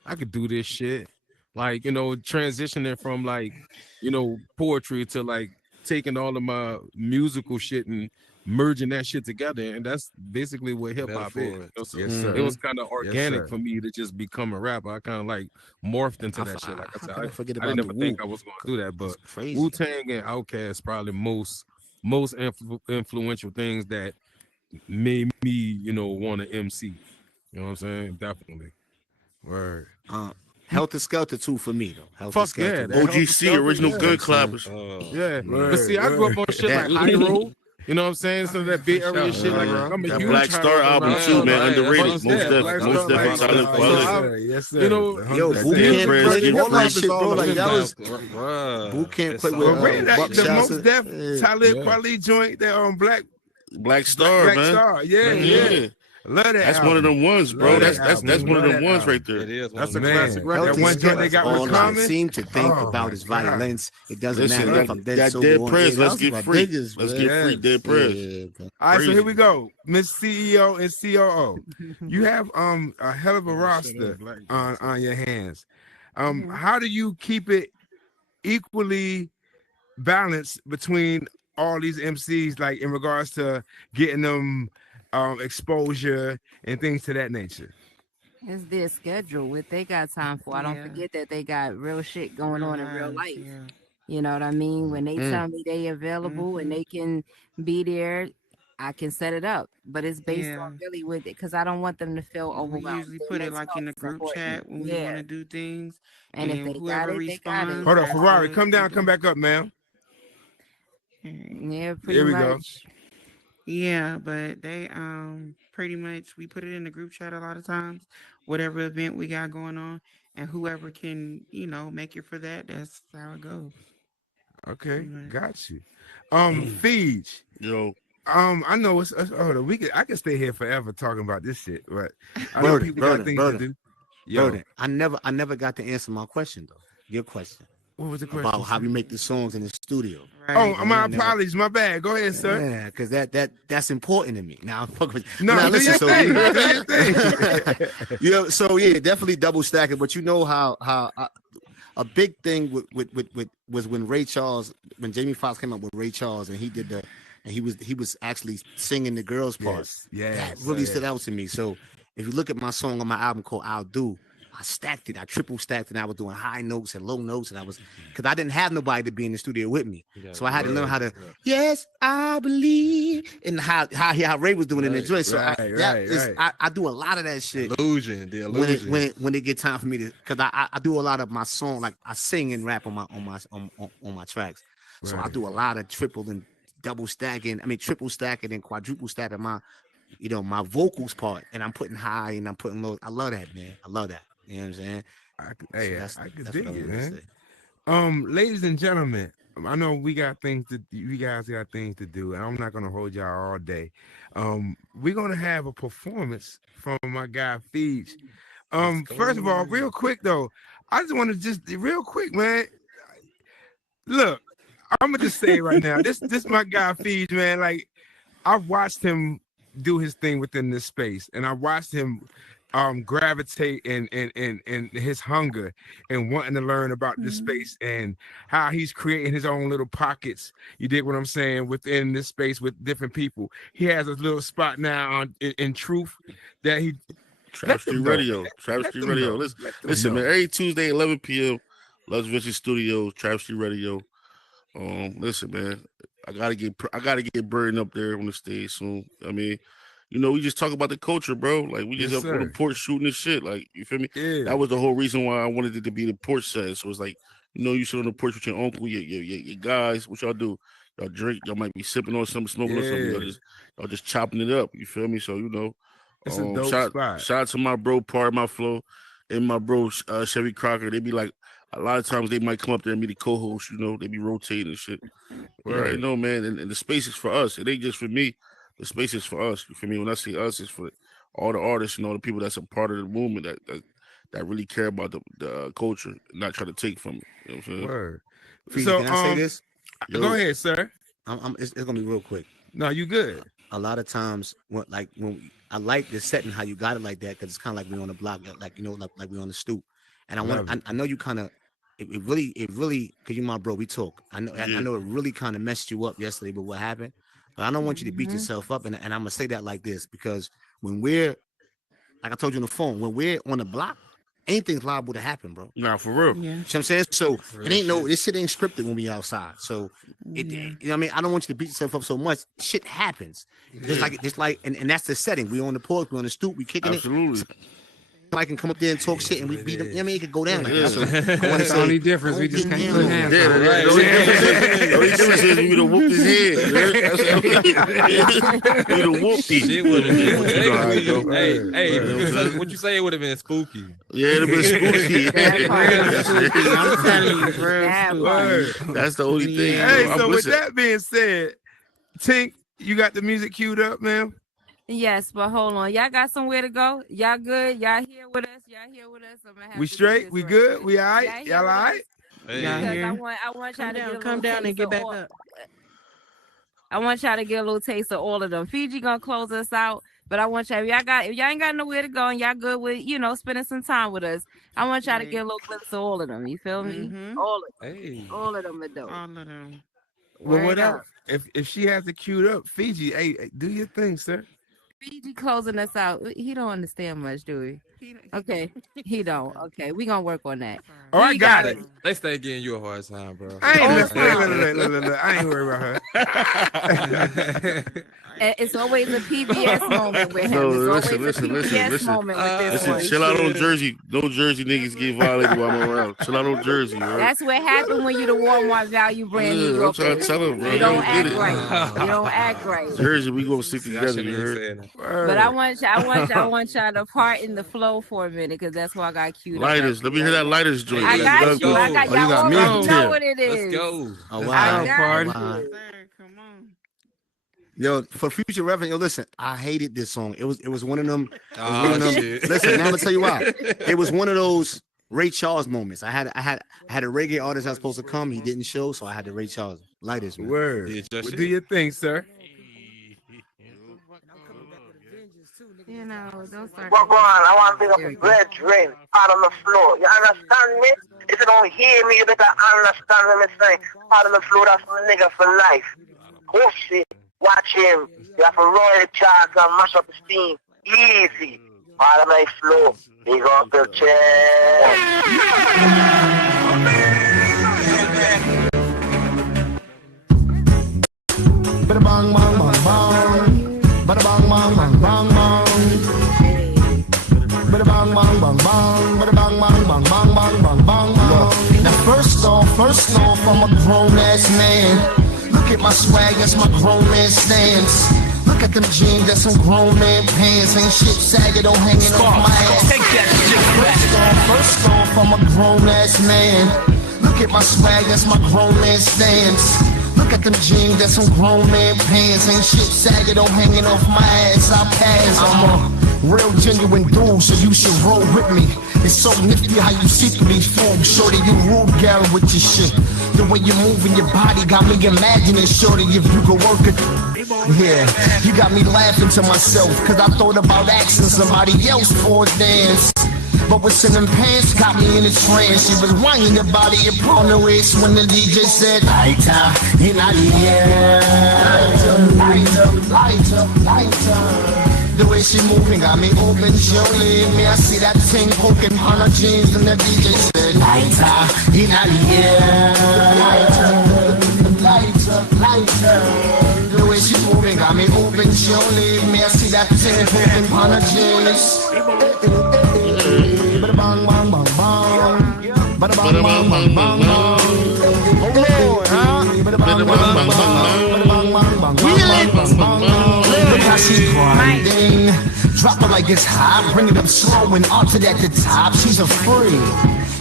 I could do this shit. Like, you know, transitioning from like, you know, poetry to like taking all of my musical shit and merging that shit together. And that's basically what hip hop is. You know? So it was kind of organic for me to just become a rapper. I kind of like morphed into that shit. Like I said, I never think I was going to do that, but Wu-Tang and Outkast probably most influential things that made me, you know, want to MC. You know what I'm saying? Definitely. Word. Helter Skelter too for me though. Fuck yeah. OGC, original gun clappers. But see, I grew up on shit like High Road. You know what I'm saying? So that big area shit, like I'm a That huge Black Star album too, man. Underrated. Most definitely. Talib Kweli. Yes, sir. You know, Yo, That boot Dead camp Prez, click, Get all that Free. shit, bro. Like that was Bruh. boot camp It's click with But really, Buck the most Johnson. def Yeah. Talib Kweli joint, that Black Star, man. Star. Yeah. Love that. That's album. one of them ones, bro. Love That's that that's album. one of Love them that ones album. right there. It is. That's a one of them. classic record. That Healthy one joint they Steps, got with all Common. I seem to think Oh, about my is God. violence. It doesn't Listen, matter if I'm dead, that sober, Dead or Prez, dead. let's That was get my free. biggest, Let's man. get free, Dead Prez. Yeah, bro. All right, so Crazy. here we go, Miss CEO and COO. You have a hell of a roster on your hands. How do you keep it equally balanced between all these MCs, like in regards to getting them exposure and things to that nature? It's their schedule, what they got time for. I don't Yeah. forget that they got real shit going on in real life. Yeah. You know what I mean? When they tell me they available and they can be there, I can set it up. But it's based on really with it because I don't want them to feel We overwhelmed. usually Their put it mental like in the health is group important. chat when we want to do things. And if then they got whoever it, they got it. responds. Hold on, that's Ferrari, what come we down, do. come back up, ma'am. Yeah, pretty Here we go. much. Yeah, but they pretty much we put it in the group chat a lot of times, whatever event we got going on, and whoever can, make it for that, that's how it goes. Okay, Right. got you. Fiji. Yo. I know it's hold on, I can stay here forever talking about this shit, but I know people got things to do. Burden. I never got to answer my question though. Your question. What was the question? About how we make the songs in the studio. Oh, my apologies, my bad. Go ahead, sir. Yeah, because that's important to me. Now I'm fucking. No, now, do listen, your so thing. Do your thing. so yeah, definitely double stacking. But you know how a big thing with was when Ray Charles, when Jamie Foxx came up with Ray Charles, and he was actually singing the girls part. Yes, that really stood out to me. So if you look at my song on my album called I'll Do, I stacked it. I triple stacked it. And I was doing high notes and low notes, and because I didn't have nobody to be in the studio with me, so I had to learn how to. Yes, I believe, and how Ray was doing in the joint. So I do a lot of that shit. The illusion. When it get time for me to, because I do a lot of my song, like I sing and rap on my tracks. So I do a lot of triple and double stacking. I mean triple stacking and quadruple stacking my vocals part, and I'm putting high and I'm putting low. I love that, man. I love that. You know what I'm saying? I could dig it, man. Ladies and gentlemen, I know you guys got things to do, and I'm not gonna hold y'all all day. We're gonna have a performance from my guy Fiji. First of all, real quick though, I just want to real quick, man. Look, I'm gonna just say it right now. This my guy Fiji, man. Like, I've watched him do his thing within this space, and I watched him gravitate and his hunger and wanting to learn about this space and how he's creating his own little pockets. You dig what I'm saying? Within this space with different people. He has a little spot now in Truth that he Trap Street Radio. Listen, man, every Tuesday, 11 p.m., Los Vicious Studios, Trap Street Radio. Listen, man, I gotta get Burden up there on the stage soon. I mean, we just talk about the culture, bro. Like, we just up on the porch shooting this shit. Like, you feel me? Yeah. That was the whole reason why I wanted it to be the porch set. So it's like, you sit on the porch with your uncle, your guys. What y'all do? Y'all drink. Y'all might be sipping on something, smoking on something. Y'all just chopping it up. You feel me? So it's a dope spot. Shout out to my bro, Part My Flow, and my bro Chevy Crocker. They be like, a lot of times they might come up there and be the co-host. They be rotating and shit. Right? No, man. And the space is for us. It ain't just for me. The space is for us. You feel me? When I say us, it's for all the artists and all the people that's a part of the movement that really care about the culture and not try to take from it. You know what I'm saying? Word. Fiji, can I say this? Go ahead, sir. It's gonna be real quick. No, you good. A lot of times, when I like the setting, how you got it like that, because it's kind of like we on the block, like we on the stoop. And I know you kind of. It really, because you my bro, we talk. I know it really kind of messed you up yesterday, but what happened? But I don't want you to beat yourself up, and I'm gonna say that like this, because when we're, like I told you on the phone, when we're on the block, anything's liable to happen, bro. Nah, for real. Yeah. You know what I'm saying? So this shit ain't scripted when we outside. So you know what I mean? I don't want you to beat yourself up so much. Shit happens. Just like and that's the setting. We on the porch, we on the stoop, we kicking Absolutely. it. I can come up there and talk shit and we beat them. You know what I mean, it could go down like that. So That's the only difference. We just can't put hands on it. The only difference is we would have whooped his head. We would have whooped him. Hey, what you say? It would have been spooky. Yeah, it'd have been spooky. I'm telling you, bro. That's the only thing. Hey, so with that being said, Tink, you got the music queued up, man? Yes, but hold on. Y'all got somewhere to go? Y'all good? Y'all here with us? We straight? We good? We all right? Y'all all right? Hey. I want y'all to come down and get back up. I want y'all to get a little taste of all of them. Fiji gonna close us out, but I want y'all, if y'all ain't got nowhere to go and y'all good with, spending some time with us, I want y'all to get a little glimpse of all of them. You feel me? All of them. Hey. All of them are dope. All of them. Well, whatever. If she has it queued up, Fiji, hey, do your thing, sir. Fiji closing us out. He don't understand much, do he? Okay, he don't. Okay, we gonna work on that. Oh, I got it. They stay giving you a hard time, bro. I ain't look. I ain't worried about her. It's always a PBS moment with him. No, It's listen. moment with this one. Chill out on Jersey. No Jersey niggas get violated while I'm around. Chill out on Jersey, bro. That's what happened when you the Walmart value brand. Yeah, I'm trying to tell him, bro. You don't act right. You don't act right. Jersey, we gonna stick together. You heard? But I want y'all to part in the flow for a minute because that's why I got queued up. Lighters. Let me hear that lighters joint. I got you. I got y'all already know what it is. Let's go. Oh, wow. Come on. Yo, for future reference, yo, listen, I hated this song. It was one of them. Shit. Listen, now I'm gonna tell you why. It was one of those Ray Charles moments. I had a reggae artist that was supposed to come. He didn't show, so I had to Ray Charles. Lighters, man. Word. Well, do your thing, sir. Don't start. Well, go on. I want to pick up a bread drain out on the floor. You understand me? If you don't hear me, you better understand what I'm saying. Out on the floor, that's my nigga for life. Oh shit. Watch him. You have to roll the charts and mash up the steam. Easy. Out of my flow. Big up the chair. Bada bang bang bang bang. Bada bang bang bang bang bang. Bada bang bang bang bang. Bada bang bang bang bang bang bang bang bang. Now first off, I'm a grown ass man. Look at my swag, that's my grown man stance. Look at them jeans, that's some grown man pants. Ain't shit sagging, don't hanging off my ass. Take that shit back. First off, I'm a grown ass man. Look at my swag, that's my grown man stance. Look at them jeans, that's some grown man pants. Ain't shit sagging, don't hanging off my ass. I pass, I'm a real genuine dude, so you should roll with me. It's so nifty how you see through these fools. Shorty, you rude gal with your shit. The way you moving your body got me imagining, shorty, if you could work it. Yeah, you got me laughing to myself, cause I thought about asking somebody else for a dance. But what's in them pants got me in a trance. She was whining her body upon the waist when the DJ said, lighter, in the air. Lighter. The way she moving got me open, surely. Me, I see that thing poking on her jeans, and the DJ said, lighter, in the air. Lighter. The way she moving got me open, surely. Me, I see that thing poking on her jeans. Bada bang bang bang bang. Bada bang bang bang bang bang. Oh Lord, huh? Bada bang bang bang bang. Bada bang bang bang bang. Look how she's grinding. Drop her like it's hot. Bring it up slow and altered at the top. She's a freak.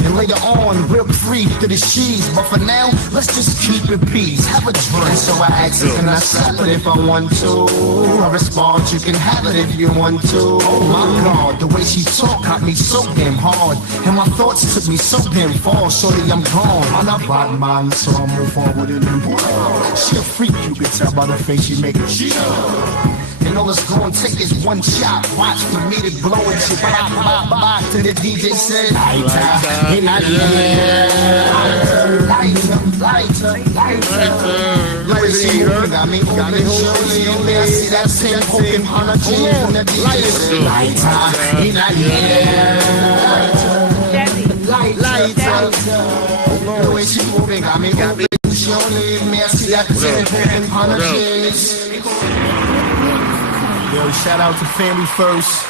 And later on, we'll creep to the sheets. But for now, let's just keep it peace. Have a drink. So I asked her, can I slap it if I want to? I respond, you can have it if you want to. Oh my God, the way she talk got me so damn hard. And my thoughts took me so damn far. Shorty, I'm gone. I'm not bad man, so I move forward and move. She a freak, you can tell by the face she make it chill. And all it's gonna take is one shot. Watch for me to blow it. She bop to the DJ said, lighter, in the air. Lighter. The way she moving got me open, surely. I see that same poking on her jeans when the DJ said, lighter, in the air. Lighter. The way she moving got me open, surely. Me, I see that same poking on her jeans. Yo, shout out to Family First.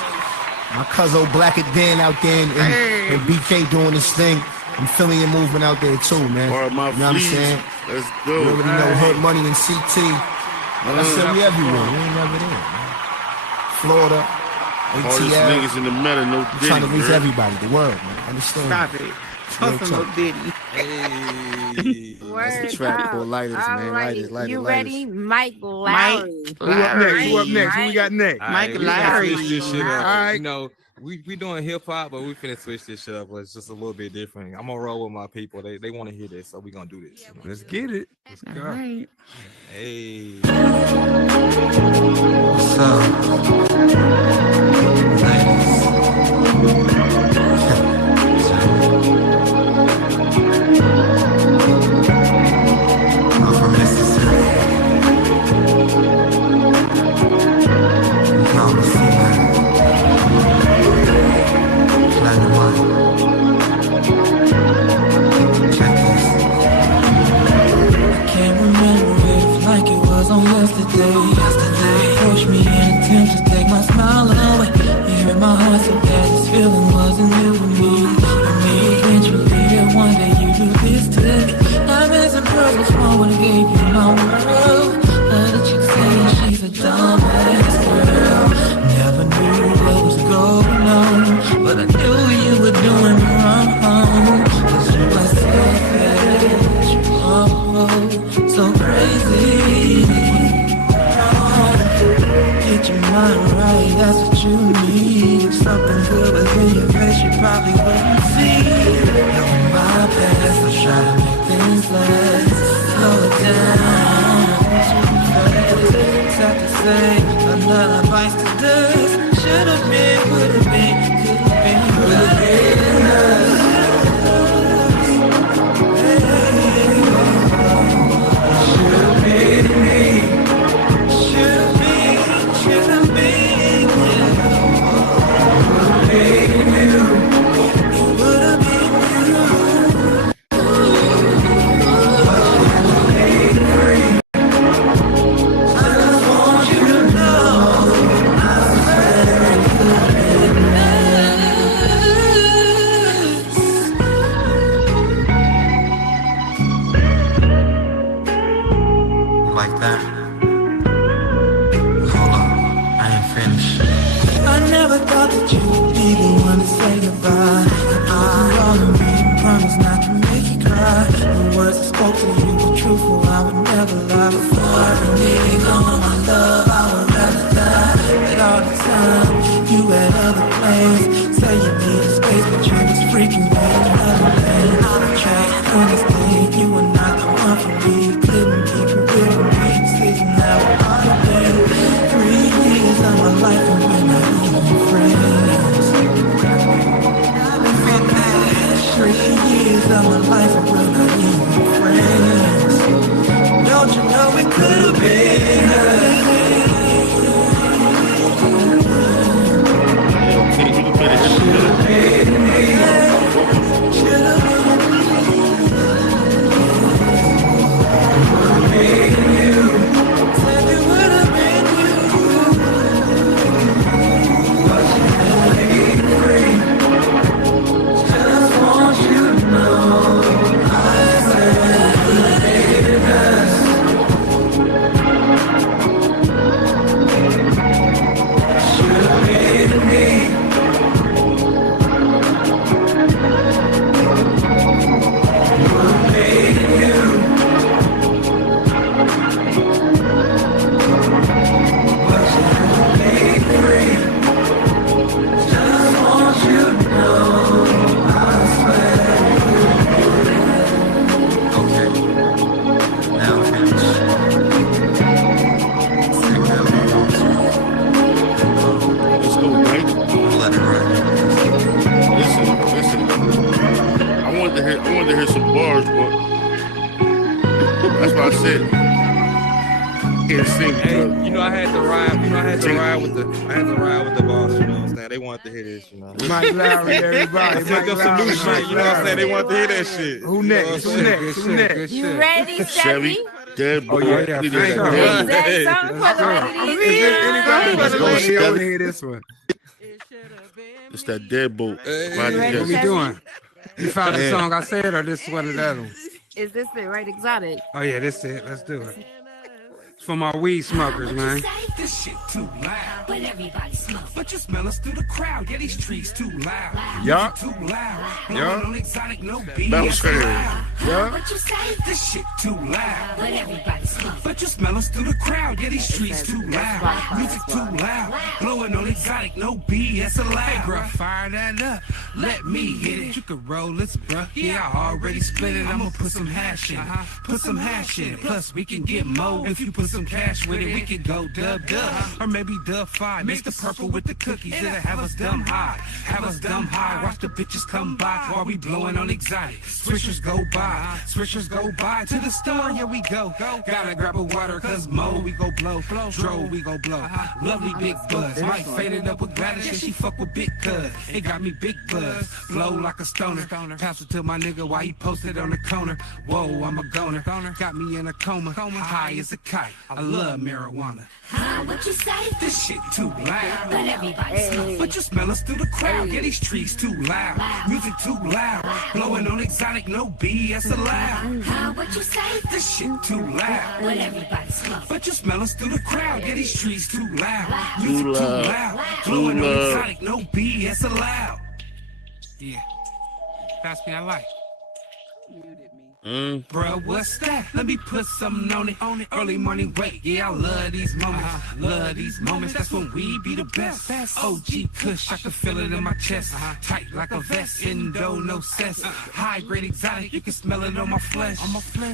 My cousin Black and Dan out there and BK doing this thing. I'm feeling your movement out there too, man. All right, my you know what I'm saying? Let's go. You already know Hood Money and CT. Like I said, we everywhere. We ain't never there. Florida, All these ATL. niggas in the meta, no I'm trying to reach man. everybody, the world, man. Understand? Stop it. Talking no Diddy. That's the track called Lighters, man. Lighters. You ready? Mike Lowry. Who up next? Who up next? Who we got next? Mike Larry. Switch this shit up. All right. You know, we doing hip hop, but we finna switch this shit up. But it's just a little bit different. I'm gonna roll with my people. They want to hear this, so we gonna do this. Let's get it. Let's All go. right. Hey. What's up? I'm from Mississippi. You call me C-Man. Platinum Money. Check this. I can't remember it like it was on yesterday. Push me and attempt to take my smile away. You hurt my heart so bad this feeling wasn't new to me. Eventually that one day you do this to me. Diamonds and pearls was one when I gave you my world. Other chicks saying she's a dumbass girl. Never knew what was going on, but I knew you were doing me wrong. 'Cause you were selfish, oh, so crazy. Get your mind right, that's what you need. If something good was in your face, you probably wouldn't see. Knowing my past, I try to make things last. Slow it down, too fast. Sad to say, another bites the dust. Should've been, would've been, could've been, would've been us. Should've been me. Should've been, should've been, yeah. Would've been you. Would've been you. I just want you to know, I swear it could've been us. Like that? Hold on, I ain't finished. I never thought that you would be the one to say goodbye. I told you all of me and promised not to make you cry. The words I spoke to you were truthful, I would never lie. Before I reneged on my love, I would rather die. But all the time, you had other plans. Say you needed space, but you was freaking out. Out of track, understand you were not the one for me. Couldn't keep it with me, sleeping out all the day. 3 years of my life and we're not even friends. 3 years of my life and we're not even friends. Don't you know it could have been us? Should've been me. Should've been you. Said it would've been you. But you ain't free. Just want you to know I said it could have been us. Should've been me. Would've been you. But you ain't free. Just want you to know I swear. Okay, now I'm finished. Sing that little song. Let's go, right? Let it run. Listen. I wanted to hear some bars, but that's what I said. Can't sing. Hey, you know I had to ride. I had to ride with the boss. You know what I'm saying? They wanted to hear this. You know. Mike Lowry, everybody. I sent them some new shit. You know what I'm saying? They wanted to hear that shit. Who next? Who next? Who next? You ready, Chevy? Dead boy. Oh, yeah. Is that something for the ladies? Anybody want to hear this one? It should have been It's that deadbolt. What we doing? You found the song I said, or this one of the other ones? Is this it, right? Exotic. Oh yeah, this it. Let's do it. It's for my weed smokers, man. This shit too loud, but everybody smoke. But you smell us through the crowd. Yeah, these trees too loud. Yeah. Too loud. Yeah. On exotic, no beat. Bounce Yeah. Yeah. What you say? This shit too loud, but everybody smoke. But you smell us through the crowd. Yeah, these trees too loud. Music too loud. Blowing on exotic, no BS allowed. Hey, bro, fire that up. Let me hit it. You can roll this, bro. Yeah, I already split it. I'ma put some hash in it. Put some hash in it. Plus, we can get more if you put some cash with it. We can go dub. Or maybe dub 5. Mix the purple with the cookies. It'll have us dumb high. Have us dumb high. Watch the bitches come by while we blowing on exotic. Swishers go by. Swishers go by. To the store, here we go. Gotta grab a water, cause Mo, we go blow. Dro, we go blow. Lovely big buzz. Mike faded up with Gladys and she fuck with big cuz. It got me big buzz. Flow like a stoner. Pass it to my nigga while he posted on the corner. Whoa, I'm a goner. Got me in a coma. High as a kite. I love marijuana. What you say? This shit too loud, but everybody smoke. But you smell us through the crowd. Yeah, these trees too loud. Music too loud. Blowing on exotic, no BS allowed. What you say? This shit too loud, but everybody smoke. But you smell us through the crowd. Yeah, these trees too loud. Music too loud. Blowing on exotic, no BS allowed. Yeah, pass me that light. Bruh, what's that? Let me put something on it. Early morning wait, yeah, I love these moments. Love these moments, that's when we be the best. OG Kush, I can feel it in my chest. Tight like a vest, Indo, no cess. High grade exotic, you can smell it on my flesh.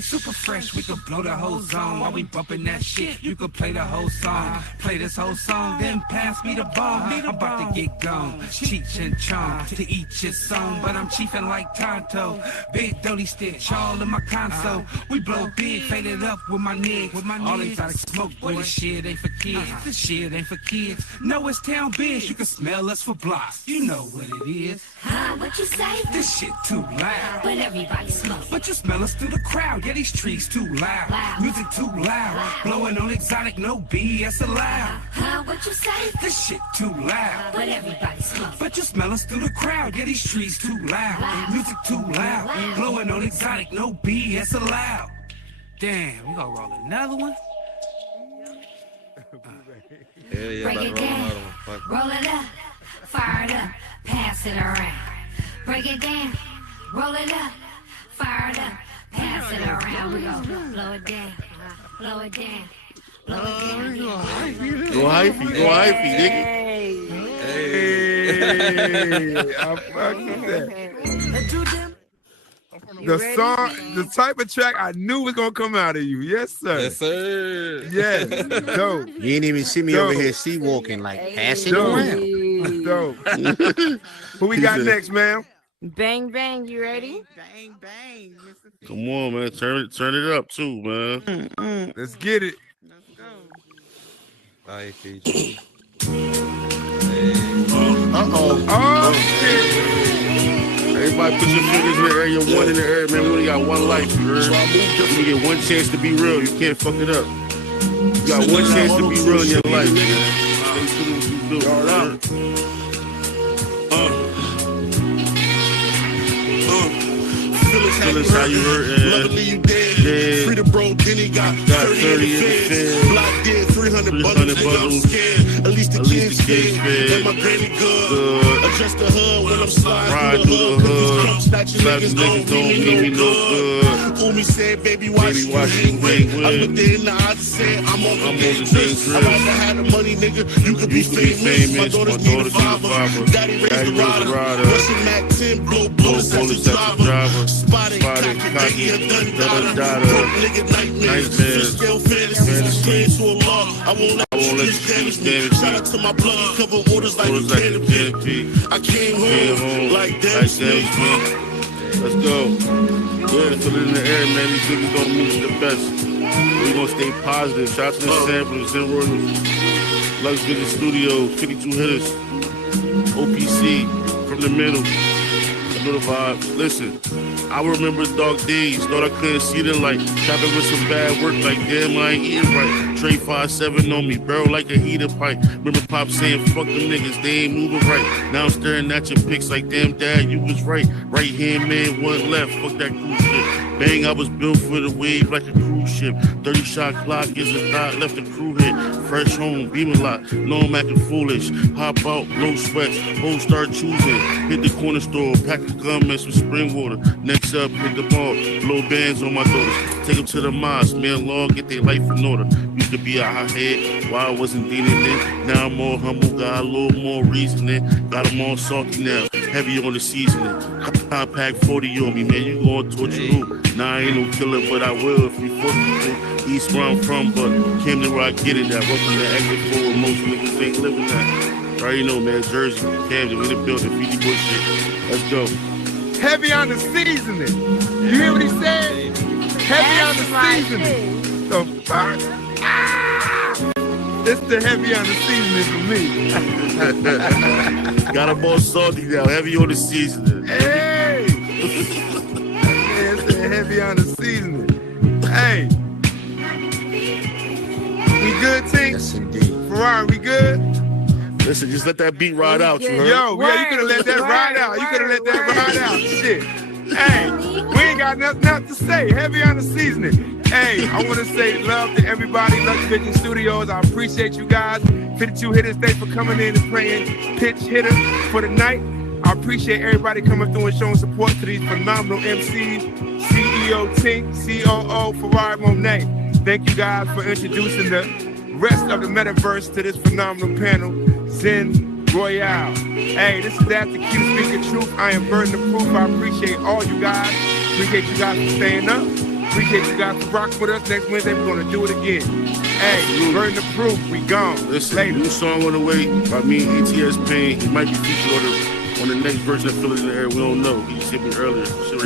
Super fresh, we can blow the whole zone. While we bumping that shit, you can play the whole song. Play this whole song, then pass me the ball. I'm about to get gone. Cheech and Chong, to each his song. But I'm chiefing like Tonto. Big Dolly Stitch, all in my console. We blow big, fade it up with my niggas. All exotic smoke, boy, this shit ain't for kids. This shit ain't for kids. No, it's town biz. You can smell us for blocks. You know what it is. What you say? This shit too loud, but everybody smoke. But you smell us through the crowd. Yeah, these trees too loud. Music too loud. Blowing on exotic, no BS allowed. What you say? This shit too loud, but everybody smoke. But you smell us through the crowd. Yeah, these trees too loud. Music too loud. Blowing on exotic, no BS allowed. Damn, we gonna roll another one? Yeah, Break it down, roll it up, fire it up, pass it around. Break it down, roll it up, fire it up, pass it around. We gon' blow it down, blow it down, blow it down. Go hyphy, nigga. Hey, I fuck with that. The song, the type of track I knew was gonna come out of you. Yes, sir. Yes, sir. Yes. Dope. You ain't even see me over here sea walking like passing around. Dope. Who we got next, ma'am? Bang bang, you ready? Bang bang. Come on, man. Turn it up too, man. Let's get it. Let's go. Bye, Fiji. Oh shit. Everybody put your fingers in the area, one in the air, man. We only got one life, you heard? You get one chance to be real. You can't fuck it up. You got one chance to be real in your life. Stay true to what you do. Feelings how you hurt, dead. Free the bro, Kenny got 30 in the feds. Block did 300 bundles, nigga, I'm scared. At least the kids fed. Let my granny good. Adjust the hood when I'm sliding through the hood. Cause these snatching niggas don't mean me no good. Umi said, baby, why you hang with? I looked in the eyes and said, I'm on the dangerous. I'd rather have the money, nigga, you could be famous. My daughters need a father. Daddy raised the rider. Russian Mac 10, blow bullets at the driver. Spotted, cocky, a gun dada. Broke nigga nightmares. Still fantasy. Praying to Allah. I won't let you damage me. Shout out to my blood. Cover orders like a canopy. I came home like damage me. Let's go. Yeah, put it in the air, man. These niggas don't mean the best. We gonna stay positive. Shout out to the samplers, Zen Royals, Lux Vision Studios, 52 hitters, OPC from the middle. know the vibes. Listen, I remember dark days. Thought I couldn't see the light. Shopping with some bad work, like damn, I ain't eating right. Trade 5-7 on me, barrel like a heater pipe. Remember Pop saying, fuck them niggas, they ain't moving right. Now I'm staring at your pics like, damn, dad, you was right. Right hand man, one left, fuck that cruise shit. Bang, I was built for the wave like a cruise ship. 30 shot clock is a thought, left the crew hit. Fresh home, beaming lot, no I'm acting foolish. Hop out, blow sweats, hoes start choosing. Hit the corner store, pack a gum and some spring water. Next up, hit the mall, blow bands on my daughters. Take them to the mosque, man, law, get their life in order. Used to be a hothead, why I wasn't dealing then. Now I'm more humble, got a little more reasoning. Got them all salty now, heavy on the seasoning. Compact 40 on me, man, you gon' torture who? Nah, I ain't no killer, but I will if you fuck me. East where I'm from, but came to where I get it at. Welcome to Exit 4 where most niggas ain't living that. Already know, man, Jersey, Camden, we the building, Fiji Bush shit. Let's go. Heavy on the seasoning. You hear what he said? Heavy on the seasoning. The fuck? It's the heavy on the seasoning for me. Got them all salty now, heavy on the seasoning. Hey! Yeah, it's the heavy on the seasoning. Hey! We good, Tink? Yes, indeed. Ferrari, we good? Listen, just let that beat ride out, you heard? Yo, yeah, you could have let that ride out. You could have let that ride out. Shit. Hey, we ain't got nothing to say. Heavy on the seasoning. Hey, I want to say love to everybody. Lucky Vision Studios. I appreciate you guys. 52 hitters, thanks for coming in and playing pitch hitter for the night. I appreciate everybody coming through and showing support to these phenomenal MCs. CEO Tink, COO Ferrari Monet. Thank you guys for introducing the rest of the Metaverse to this phenomenal panel, Zen Royale. Hey, this is After Q Speaking Truth. I am Burdenofproof. I appreciate all you guys. Appreciate you guys for staying up. Appreciate you guys for rocking with us. Next Wednesday, we're going to do it again. Hey, Burdenofproof, we gone. Listen, later. New song on the way by me and ATS Payne. He might be featured on the next version of Phillies in the Air. We don't know. He just hit me earlier. Shit,